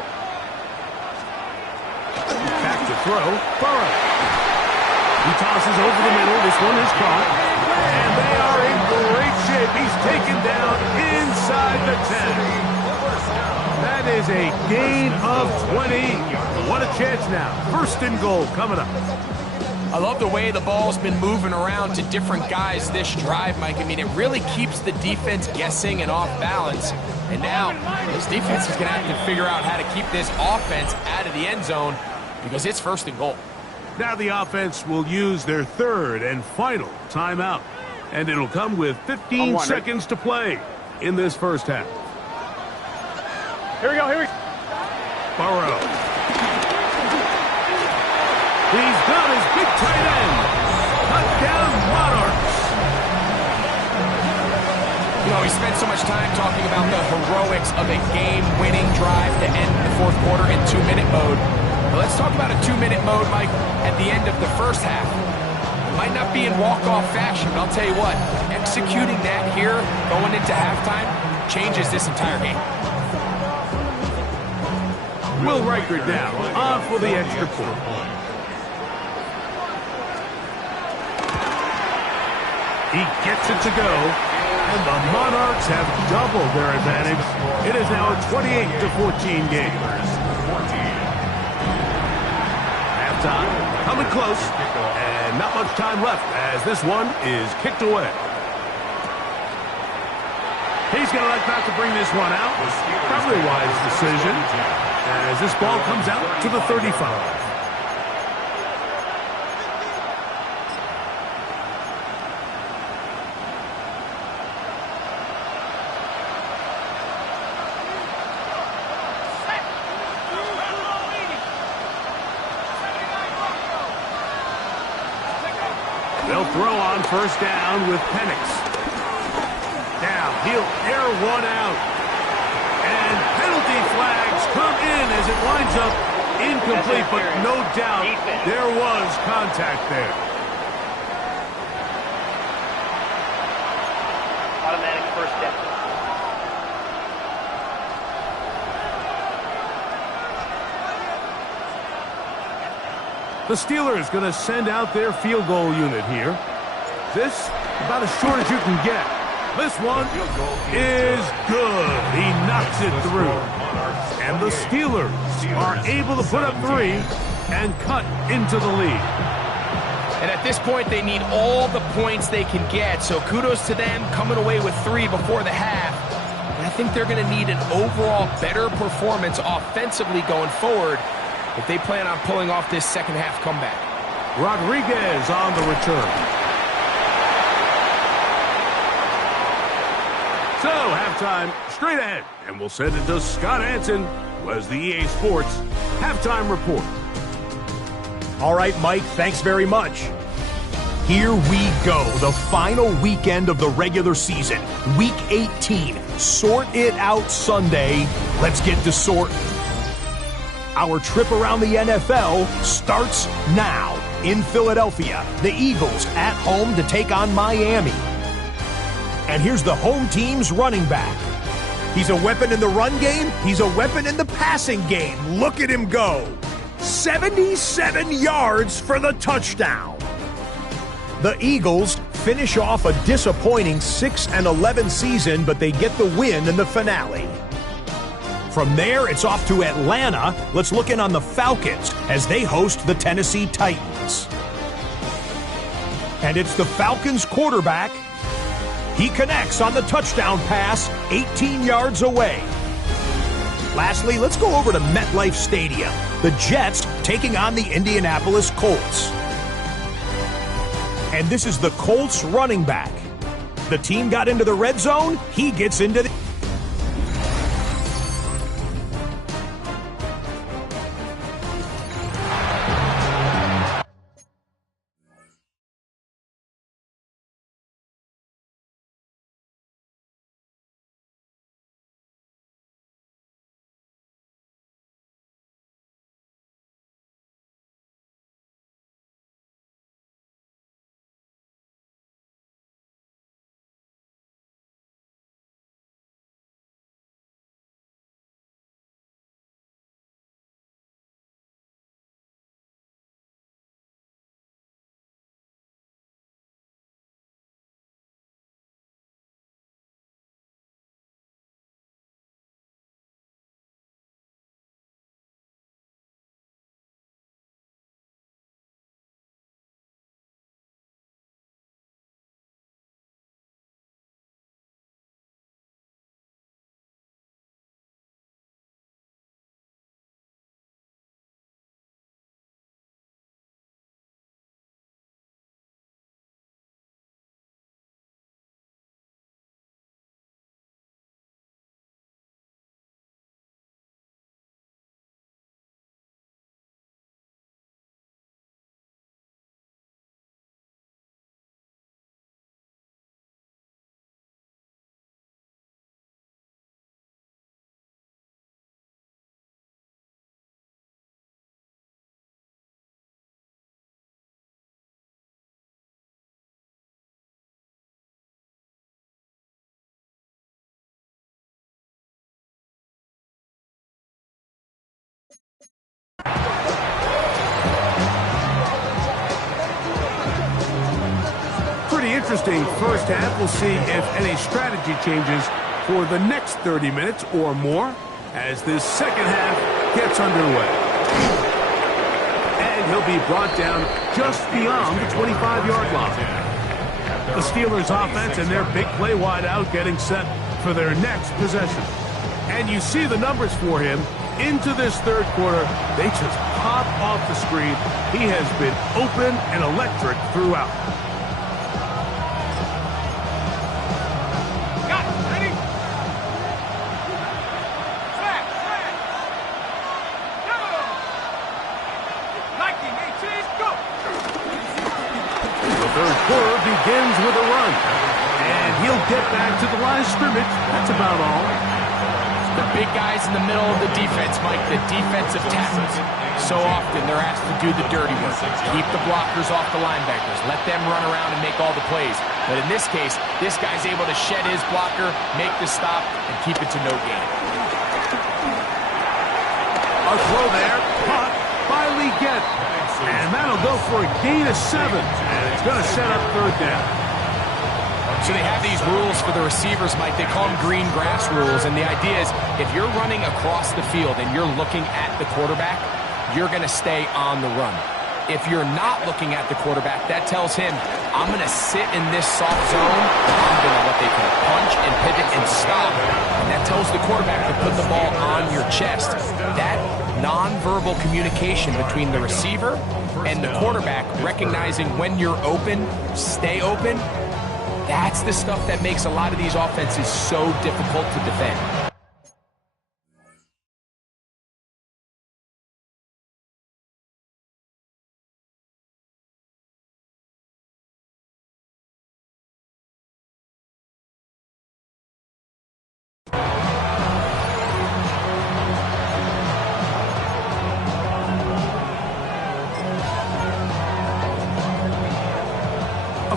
Back to throw. Burrow. He tosses over the middle. This one is caught. And they are in great shape. He's taken down inside the 10. That is a gain of 20. What a chance now. First and goal coming up. I love the way the ball's been moving around to different guys this drive, Mike. I mean, it really keeps the defense guessing and off balance. And now this defense is going to have to figure out how to keep this offense out of the end zone because it's first and goal. Now the offense will use their third and final timeout. And it'll come with 15 seconds to play in this first half. Here we go. Burrow. He's got his big tight end. Touchdown Monarchs. You know, we spent so much time talking about the heroics of a game-winning drive to end the fourth quarter in 2-minute mode. But let's talk about a 2-minute mode, Mike, at the end of the first half. It might not be in walk-off fashion, but I'll tell you what, executing that here, going into halftime, changes this entire game. Will Riker down, on for the extra point. He gets it to go, and the Monarchs have doubled their advantage. It is now a 28-14 game. Halftime, coming close, and not much time left as this one is kicked away. He's going to like not to bring this one out. Probably a wise decision as this ball comes out to the 35. They'll throw on first down with Penix. Now he'll air one out. And penalty flags come in as it winds up incomplete, but no doubt there was contact there. Automatic first down. The Steelers going to send out their field goal unit here. This about as short as you can get. This one is good. He knocks it through. And the Steelers are able to put up 3 and cut into the lead. And at this point, they need all the points they can get. So kudos to them coming away with 3 before the half. And I think they're going to need an overall better performance offensively going forward if they plan on pulling off this second half comeback. Rodriguez on the return. So, halftime straight ahead, and we'll send it to Scott Hansen, who has the EA Sports halftime report. All right, Mike, thanks very much. Here we go, the final weekend of the regular season, Week 18. Sort it out Sunday. Let's get to sorting. Our trip around the NFL starts now. In Philadelphia, the Eagles at home to take on Miami. And here's the home team's running back. He's a weapon in the run game. He's a weapon in the passing game. Look at him go. 77 yards for the touchdown. The Eagles finish off a disappointing 6-11 season, but they get the win in the finale. From there, it's off to Atlanta. Let's look in on the Falcons as they host the Tennessee Titans. And it's the Falcons quarterback. He connects on the touchdown pass 18 yards away. Lastly, let's go over to MetLife Stadium. The Jets taking on the Indianapolis Colts. And this is the Colts running back. The team got into the red zone. He gets into the... Pretty interesting first half. We'll see if any strategy changes for the next 30 minutes or more as this second half gets underway. And he'll be brought down just beyond the 25-yard line. The Steelers offense and their big play wide out getting set for their next possession. And you see the numbers for him into this third quarter. They just pop off the screen. He has been open and electric throughout. Got it. Ready? Flat. Go. Liking 18. Go. The third quarter begins with a run. And he'll get back to the line of scrimmage. That's about all. The big guys in the middle of the defense, Mike, the defensive tackles. So often they're asked to do the dirty work. Keep the blockers off the linebackers. Let them run around and make all the plays. But in this case, this guy's able to shed his blocker, make the stop, and keep it to no gain. A throw there, caught by Leggett. And that'll go for a gain of 7. And it's going to set up third down. So they have these rules for the receivers, Mike. They call them green grass rules. And the idea is if you're running across the field and you're looking at the quarterback, you're going to stay on the run. If you're not looking at the quarterback, that tells him, I'm going to sit in this soft zone. I'm going to what they call punch and pivot and stop. And that tells the quarterback to put the ball on your chest. That nonverbal communication between the receiver and the quarterback, recognizing when you're open, stay open, that's the stuff that makes a lot of these offenses so difficult to defend.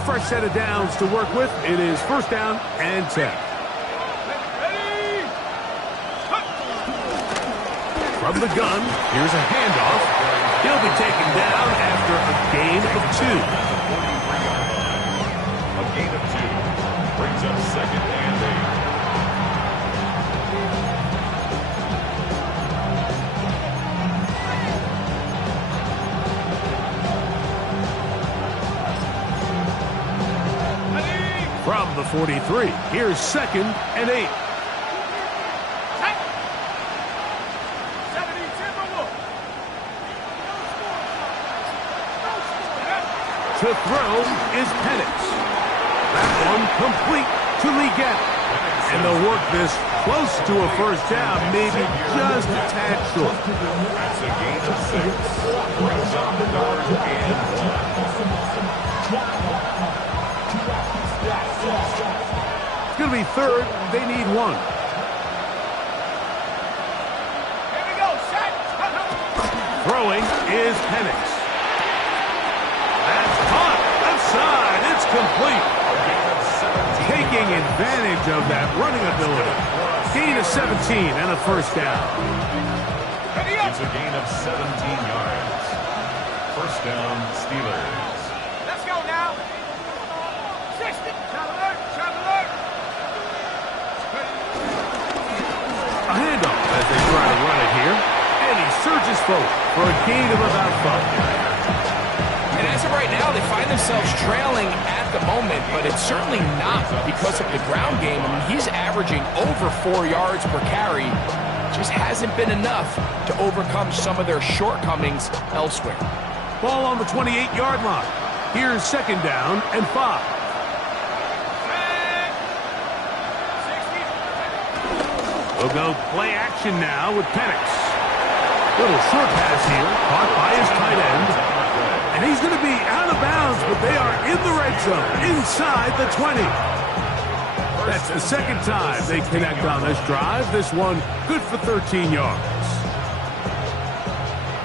fresh set of downs to work with. It is first down and 10. From the gun, here's a handoff. He'll be taken down after a gain of 2. A gain of 2 brings up second and 8. From the 43, here's second and 8. To throw is Penix. That one complete to Leggett. And they'll work this close to a first down, maybe just a tad short. That's a gain of 6. Brings up the third and 1. It's going to be third. They need 1. Here we go, set. Throwing is Penix. That's caught. Left side. It's complete. Taking advantage of that running ability. Gain of 17 and a first down. It's a gain of 17 yards. First down, Steelers. Let's go now. 60. Traveler. A handoff as they try to run it here. And he surges forward for a gain of about 5. And as of right now, they find themselves trailing at the moment, but it's certainly not because of the ground game. I mean, he's averaging over 4 yards per carry. Just hasn't been enough to overcome some of their shortcomings elsewhere. Ball on the 28-yard line. Here's second down and 5. We'll go play action now with Penix. Little short pass here, caught by his tight end. And he's going to be out of bounds, but they are in the red zone, inside the 20. That's the second time they connect on this drive. This one good for 13 yards.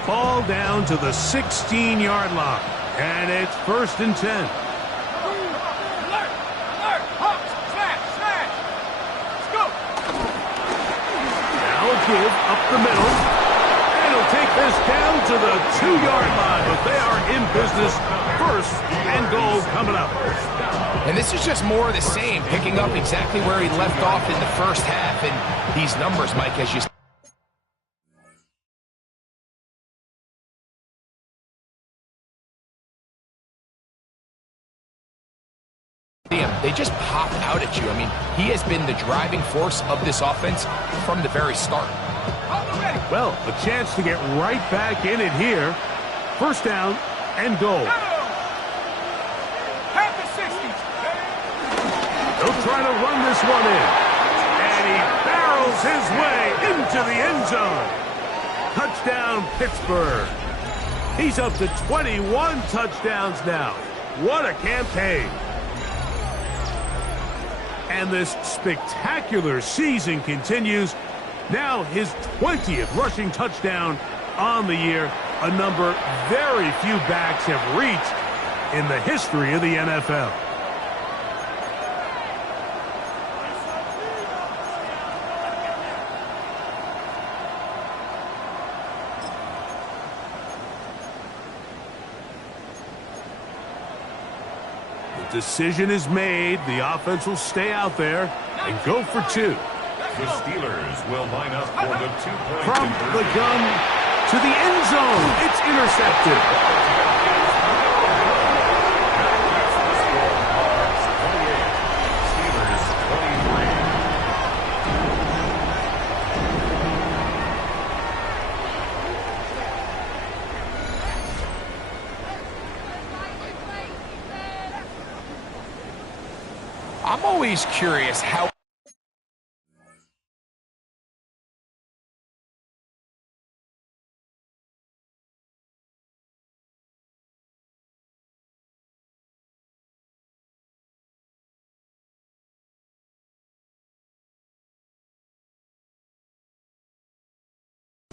Ball down to the 16-yard line, and it's first and 10. Alert. Hawks. Smash. Let's go. Now a give up the middle. And he'll take this down to the 2-yard line, but they are in business. First and goal coming up. And this is just more of the same, picking up exactly where he left off in the first half. And these numbers, Mike, as you they just pop out at you. I mean, he has been the driving force of this offense from the very start. Well, a chance to get right back in it here. First down and goal. Half the 60s. They'll try to run this one in. And he barrels his way into the end zone. Touchdown, Pittsburgh. He's up to 21 touchdowns now. What a campaign. And this spectacular season continues. Now his 20th rushing touchdown on the year, a number very few backs have reached in the history of the NFL. The decision is made. The offense will stay out there and go for 2. The Steelers will line up for the 2-point From the gun to the end zone. It's intercepted. Steelers 23. I'm always curious how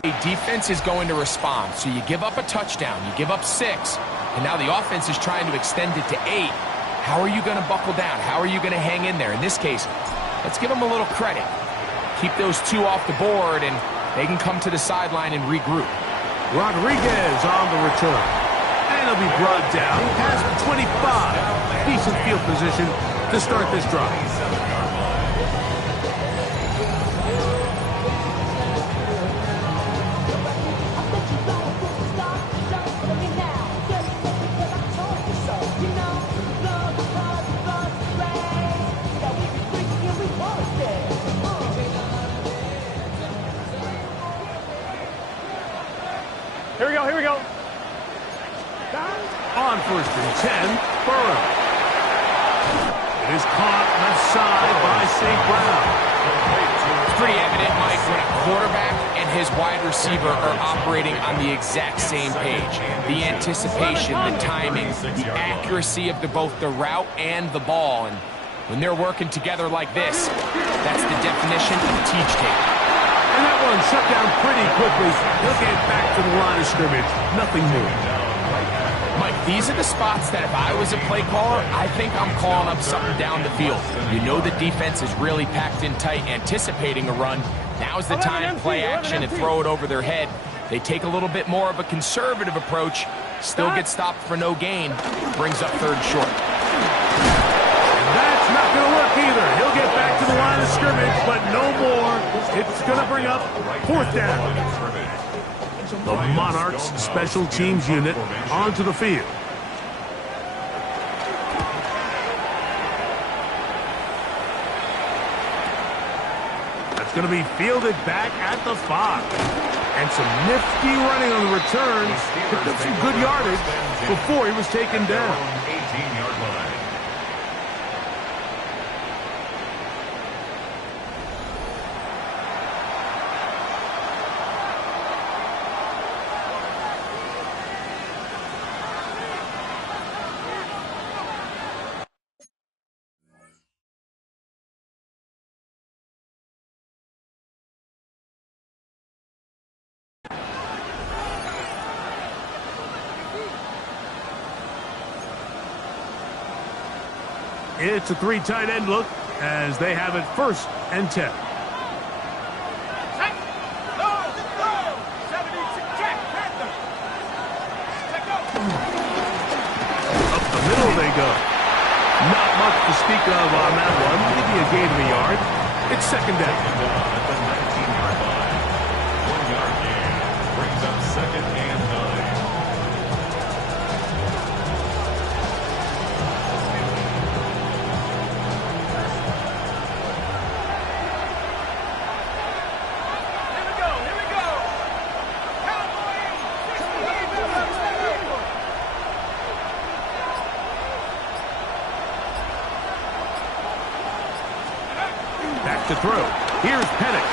a defense is going to respond. So you give up a touchdown, you give up 6, and now the offense is trying to extend it to 8. How are you going to buckle down? How are you going to hang in there? In this case, let's give them a little credit. Keep those two off the board, and they can come to the sideline and regroup. Rodriguez on the return. And he'll be brought down past the 25. Decent field position to start this drive. Here we go. On 1st and 10, Burrow. It is caught left side by St. Brown. It's pretty evident, Mike, when a quarterback and his wide receiver are operating on the exact same page. The anticipation, the timing, the accuracy of both the route and the ball. And when they're working together like this, that's the definition of teach tape. And that one shut down pretty quickly. He'll get back to the line of scrimmage. Nothing new. Mike, these are the spots that if I was a play caller, I think I'm calling up something down the field. You know the defense is really packed in tight, anticipating a run. Now's the time to play action and throw it over their head. They take a little bit more of a conservative approach, still get stopped for no gain, brings up 3rd and short. That's not going to work either. He'll get back to the line of scrimmage, but no more. It's going to bring up 4th down. The Monarchs special teams unit onto the field. That's going to be fielded back at the 5. And some nifty running on the returns. Picked up some good yardage before he was taken down. 18-yard line. It's a 3 tight end look as they have it 1st and 10. Up the middle they go. Not much to speak of on that one. Maybe a gain of a yard. It's 2nd down. At the 19-yard line. 1-yard gain brings up 2nd and 9. To throw. Here's Penix.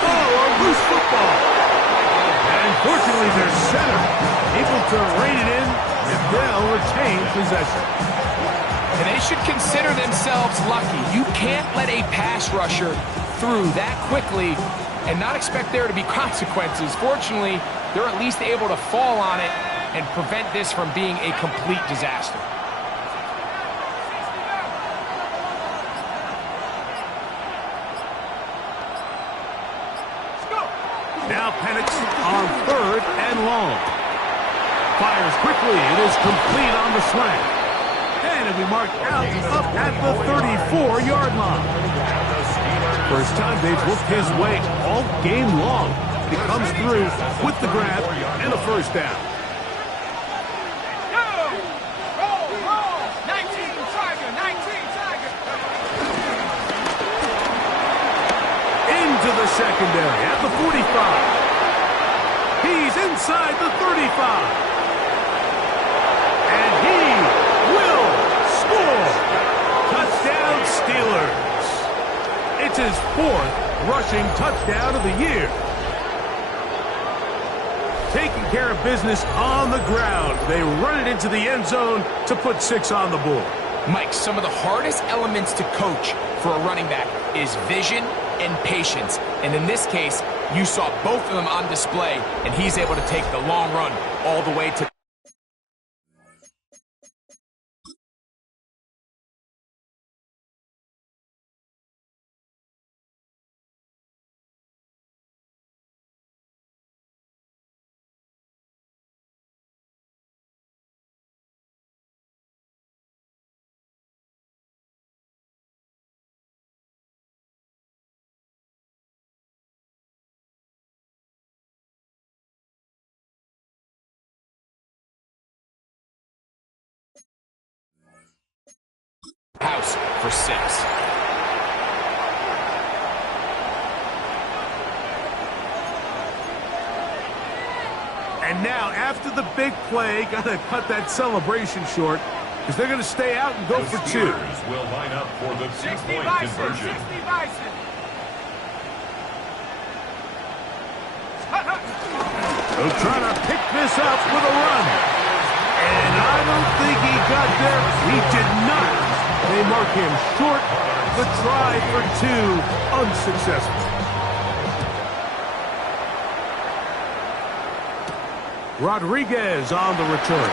Oh, a loose football. And fortunately, their center able to rein it in, and they'll retain possession. And they should consider themselves lucky. You can't let a pass rusher through that quickly and not expect there to be consequences. Fortunately, they're at least able to fall on it and prevent this from being a complete disaster. Now Penix on 3rd and long. Fires quickly. It is complete on the slant. And it'll be marked out up at the 34-yard line. First time they've worked his way all game long. He comes through with the grab and a 1st down. Roll. 19 Tiger. Into the secondary at the 45. He's inside the 35. And he will score. Touchdown Steelers. It's his 4th rushing touchdown of the year. Taking care of business on the ground. They run it into the end zone to put 6 on the board. Mike, some of the hardest elements to coach for a running back is vision and patience. And in this case, you saw both of them on display, and he's able to take the long run all the way to house for 6. And now, after the big play, got to cut that celebration short because they're going to stay out and go The for 2. Steelers will line up for the 60 2-point Bison, conversion. 60 Bison. They'll try to pick this up with a run. And I don't think he got there. He did not. They mark him short. The try for 2, unsuccessful. Rodriguez on the return.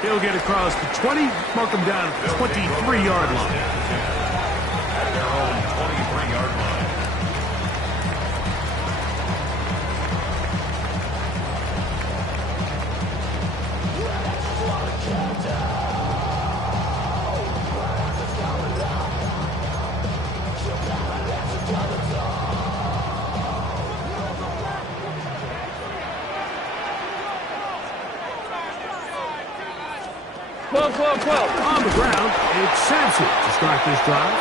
He'll get across the 20, mark him down at the 23-yard line. At their own 23-yard line. On the ground, it's Sampson to start this drive.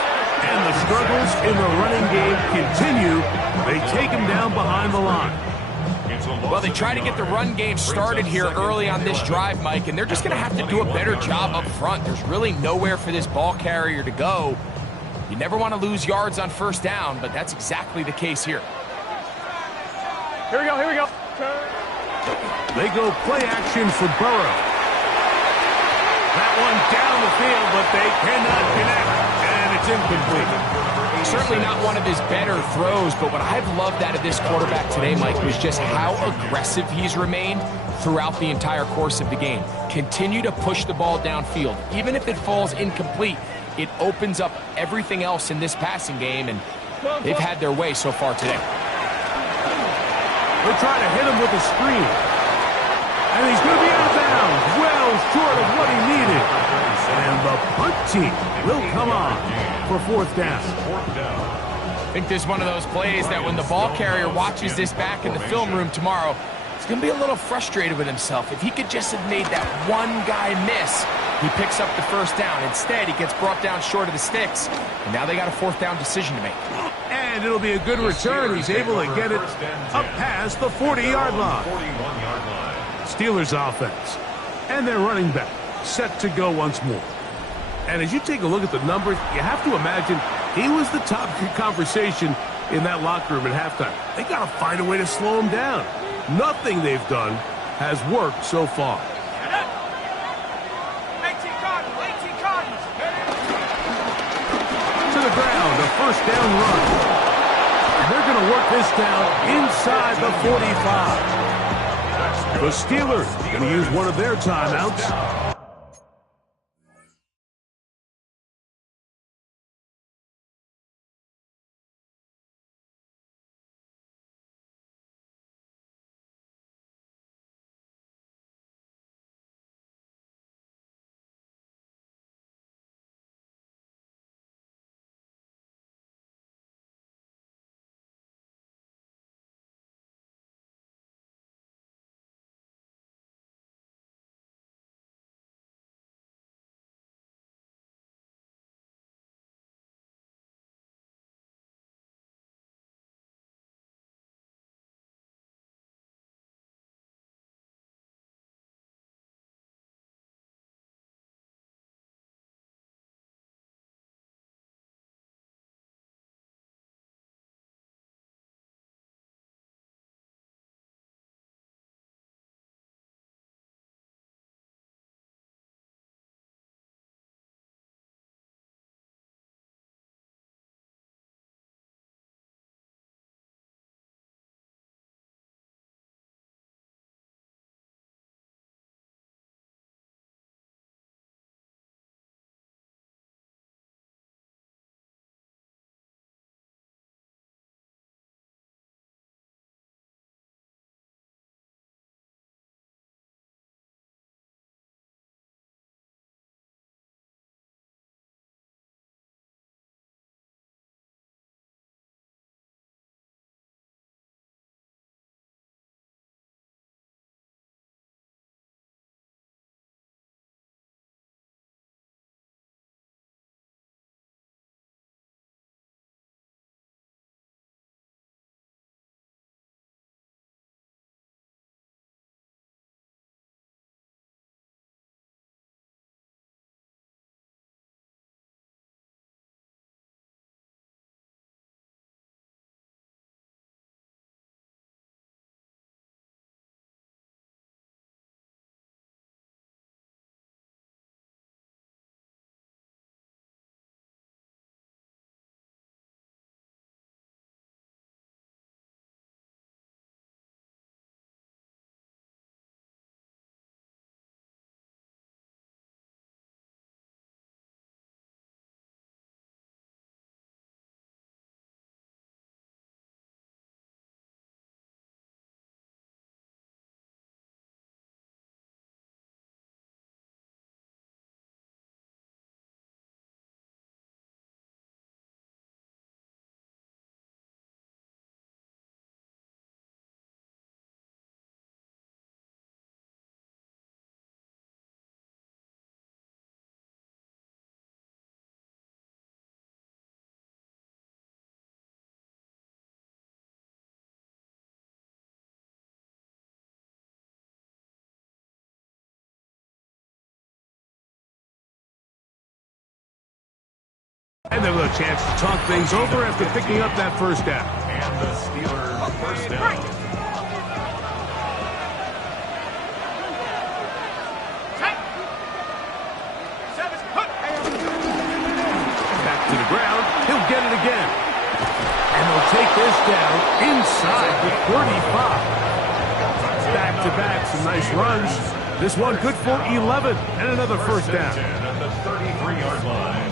And the struggles in the running game continue. They take him down behind the line. Well, they try to get the run game started here early on this drive, Mike, and they're just going to have to do a better job up front. There's really nowhere for this ball carrier to go. You never want to lose yards on first down, but that's exactly the case here. Here we go. They go play action for Burrow. That one down the field, but they cannot connect, and it's incomplete. Certainly not one of his better throws, but what I've loved out of this quarterback today, Mike, was just how aggressive he's remained throughout the entire course of the game. Continue to push the ball downfield. Even if it falls incomplete, it opens up everything else in this passing game, and they've had their way so far today. They're trying to hit him with a screen. And he's going to be out of bounds, well short of what he needed. And the punt team will come on for 4th down. I think this is one of those plays that when the ball carrier watches this back in the film room tomorrow, he's going to be a little frustrated with himself. If he could just have made that one guy miss, he picks up the first down. Instead, he gets brought down short of the sticks, and now they got a 4th down decision to make. And it'll be a good return. He's able to get it up past the 40-yard line. 41-yard line. Steelers offense. And their running back set to go once more. And as you take a look at the numbers, you have to imagine he was the top conversation in that locker room at halftime. They got to find a way to slow him down. Nothing they've done has worked so far. 18 Cardinals. To the ground, a 1st down run. And they're going to work this down inside the 45. The Steelers going to use one of their timeouts. And they've got a chance to talk things over after picking up that first down. And the Steelers first down. Back to the ground. He'll get it again. And they'll take this down inside the 35. Back-to-back, some nice runs. This one good for 11 and another first down. At the 33-yard line.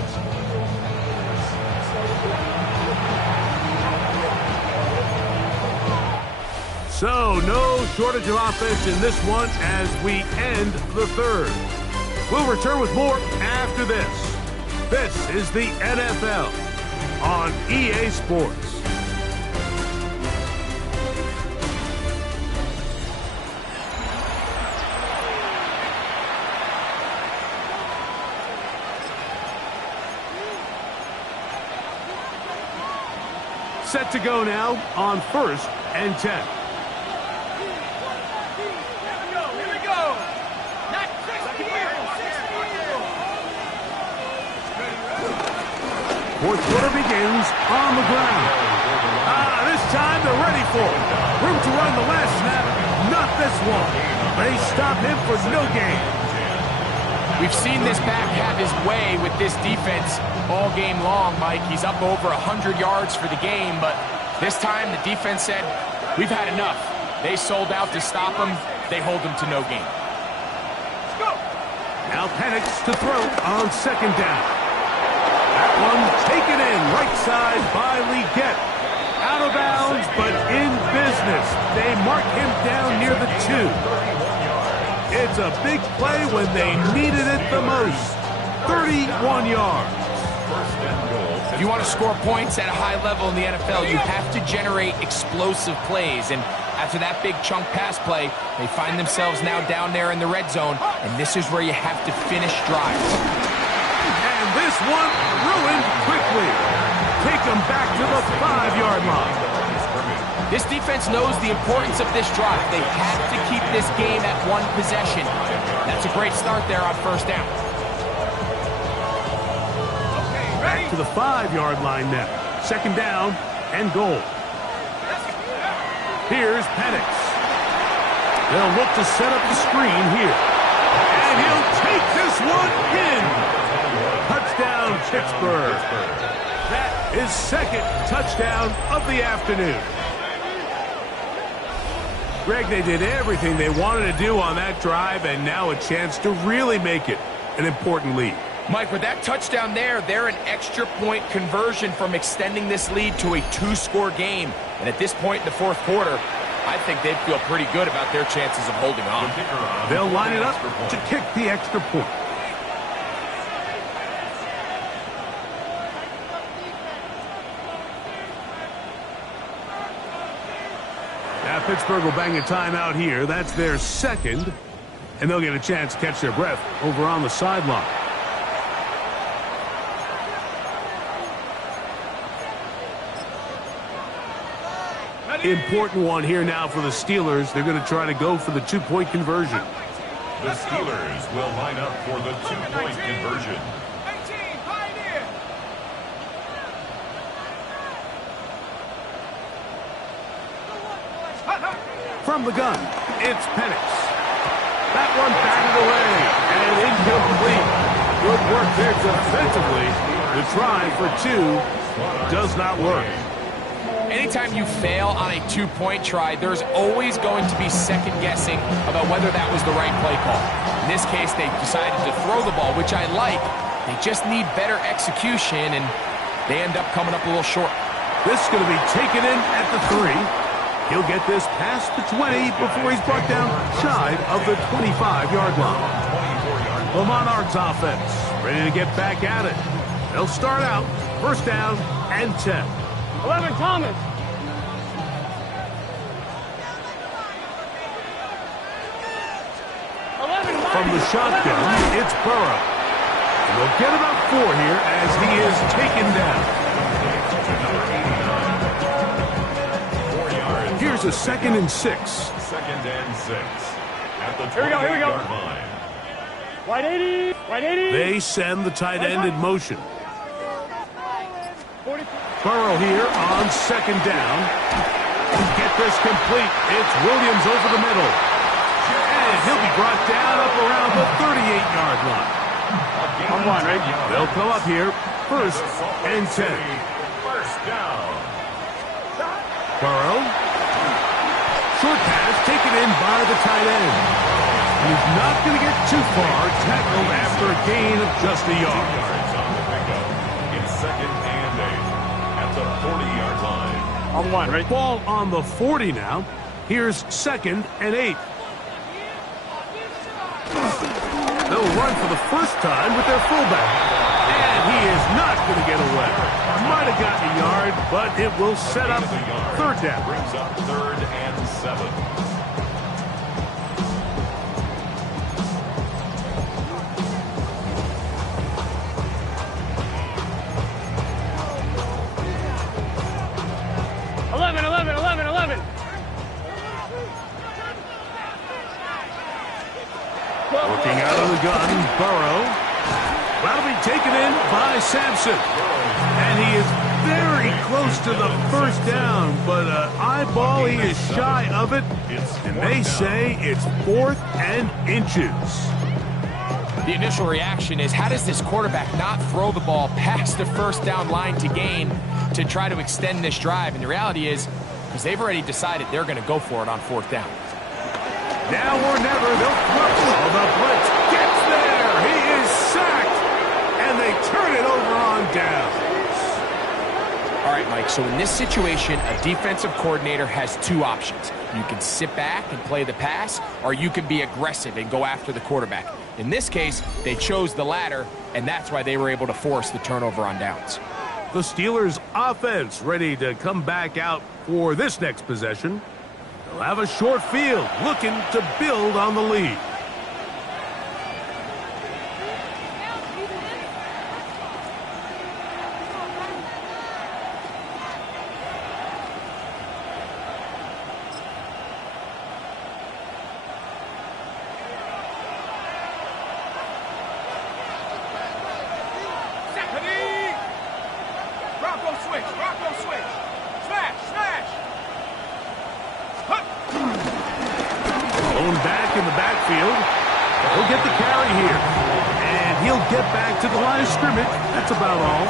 So, no shortage of offense in this one as we end the third. We'll return with more after this. This is the NFL on EA Sports. Set to go now on 1st and 10. Here we go. Not 60 Eagles, 60 Eagles. Fourth quarter begins on the ground. This time they're ready for it. Room to run the last snap, not this one. They stop him for no gain. We've seen this back have his way with this defense all game long, Mike. He's up over 100 yards for the game, but this time the defense said, we've had enough. They sold out to stop him. They hold him to no gain. Let's go. Now Penix to throw on second down. That one taken in right side by Leggett. Out of bounds, but in business. They mark him down near the 2. It's a big play when they needed it the most. 31 yards. If you want to score points at a high level in the NFL, you have to generate explosive plays. And after that big chunk pass play, they find themselves now down there in the red zone. And this is where you have to finish drives. And this one ruined quickly. Take them back to the 5-yard line. This defense knows the importance of this drive. They have to keep this game at one possession. That's a great start there on first down. Back to the 5-yard line now. Second down and goal. Here's Penix. They'll look to set up the screen here. And he'll take this one in. Touchdown, Pittsburgh. That is second touchdown of the afternoon. Greg, they did everything they wanted to do on that drive, and now a chance to really make it an important lead. Mike, with that touchdown there, they're an extra point conversion from extending this lead to a 2-score game. And at this point in the fourth quarter, I think they'd feel pretty good about their chances of holding on. They'll line it up to kick the extra point. Now Pittsburgh will bang a timeout here. That's their second. And they'll get a chance to catch their breath over on the sideline. Important one here now for the Steelers. They're going to try to go for the 2-point conversion. The Steelers will line up for the 2-point conversion. 18, Pioneer. From the gun, it's Penix. That one batted away and incomplete. Good work there defensively. The try for 2 does not work. Anytime you fail on a 2-point try, there's always going to be second guessing about whether that was the right play call. In this case, they decided to throw the ball, which I like. They just need better execution, and they end up coming up a little short. This is going to be taken in at the 3. He'll get this past the 20 before he's brought down shy of the 25-yard line. The Monarchs offense ready to get back at it. They'll start out first down and 10. 11, Thomas. From the shotgun, it's Burrow. And they'll get about 4 here as he is taken down. Here's a 2nd and 6. 2nd and 6. At the 28-yard line. Right 80. Right 80. They send the tight end in motion. Burrow here on second down. Get this complete. It's Williams over the middle. And he'll be brought down up around the 38-yard line. On one, right? They'll come up here, 1st and 10. First down. Burrow. Short pass taken in by the tight end. He's not going to get too far. Tackled after a gain of just a yard. Yards on the pickup. It's 2nd and 8 at the 40-yard line. On one, right? Ball on the 40 now. Here's 2nd and 8. They'll run for the first time with their fullback. And he is not going to get away. Might have gotten a yard, but it will set up 3rd down. Brings up 3rd and 7. Working out of the gun, Burrow. That'll be taken in by Sampson. And he is very close to the 1st down, but eyeball, he is shy of it. And they say it's 4th and inches. The initial reaction is, how does this quarterback not throw the ball past the 1st down line to gain to try to extend this drive? And the reality is, because they've already decided they're going to go for it on 4th down. Now or never, they'll throw. Oh, the blitz gets there. He is sacked. And they turn it over on downs. All right, Mike, so in this situation, a defensive coordinator has 2 options. You can sit back and play the pass, or you can be aggressive and go after the quarterback. In this case, they chose the latter, and that's why they were able to force the turnover on downs. The Steelers' offense ready to come back out for this next possession. They'll have a short field, looking to build on the lead. Back in the backfield. He'll get the carry here. And he'll get back to the line of scrimmage. That's about all.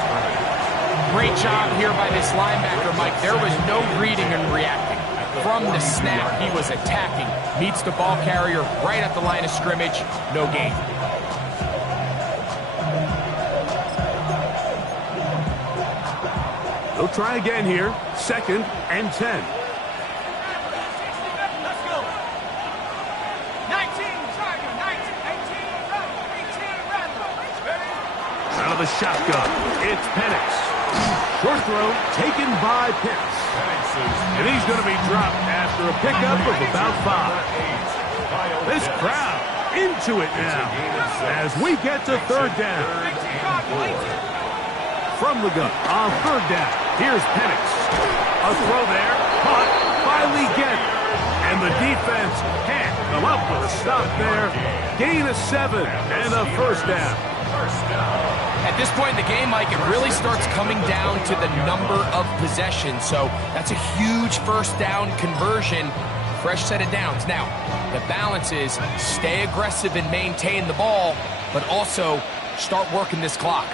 Great job here by this linebacker, Mike. There was no reading and reacting. From the snap, he was attacking. Meets the ball carrier right at the line of scrimmage. No gain. They'll try again here. 2nd and 10. The shotgun. It's Penix. Short throw taken by Pitts. And he's going to be dropped after a pickup of about 5. This crowd into it now as we get to 3rd down. From the gun on 3rd down. Here's Penix. A throw there. Caught by Leggett. And the defense can't come up with a stop there. Gain of 7 and a 1st down. At this point in the game, Mike, it really starts coming down to the number of possessions. So that's a huge 1st down conversion. Fresh set of downs. Now, the balance is stay aggressive and maintain the ball, but also start working this clock.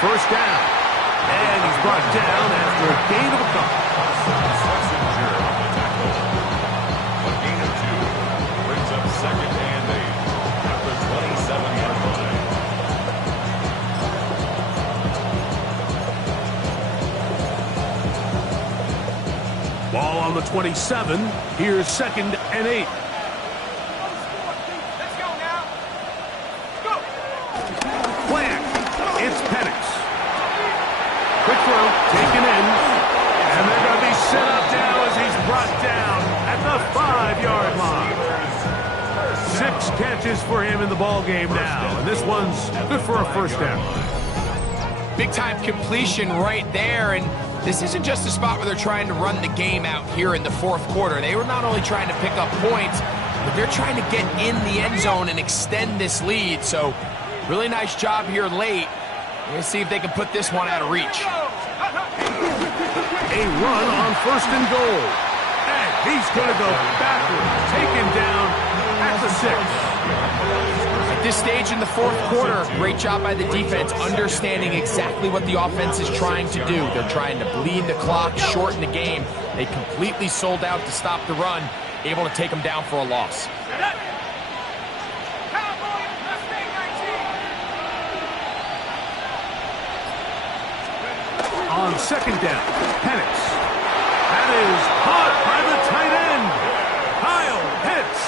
First down. And he's brought down after a gain of a couple. A gain of 2 brings up 2nd and 8 at the 27-yard line. Ball on the 27. Here's 2nd and 8. Let's go now. Go. Plant. It's Penix. Quick throw, taken in. And they're going to be set up now as he's brought down at the 5-yard line. 6 catches for him in the ball game now. And this one's good for a 1st down. Big-time completion right there, and this isn't just a spot where they're trying to run the game out here in the fourth quarter. They were not only trying to pick up points, but they're trying to get in the end zone and extend this lead. So really nice job here late. We're going to see if they can put this one out of reach. A run on first and goal. And he's going to go backwards, taken down at the 6. At this stage in the fourth quarter, great job by the defense, understanding exactly what the offense is trying to do. They're trying to bleed the clock, shorten the game. They completely sold out to stop the run, able to take them down for a loss. On second down, Penix. That is caught by the tight end, Kyle Pitts.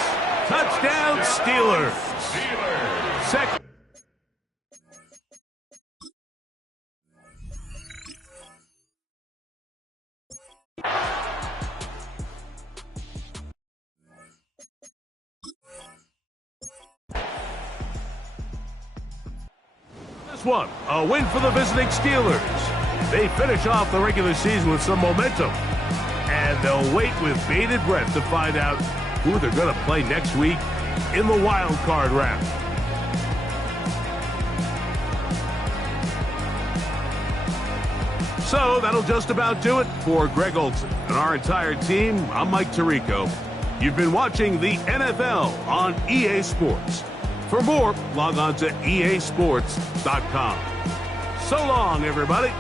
Touchdown, Steelers. Second. This one, a win for the visiting Steelers. They finish off the regular season with some momentum, and they'll wait with bated breath to find out who they're going to play next week in the wild card round. So that'll just about do it for Greg Olson and our entire team. I'm Mike Tirico. You've been watching the NFL on EA Sports. For more, log on to easports.com. So long, everybody.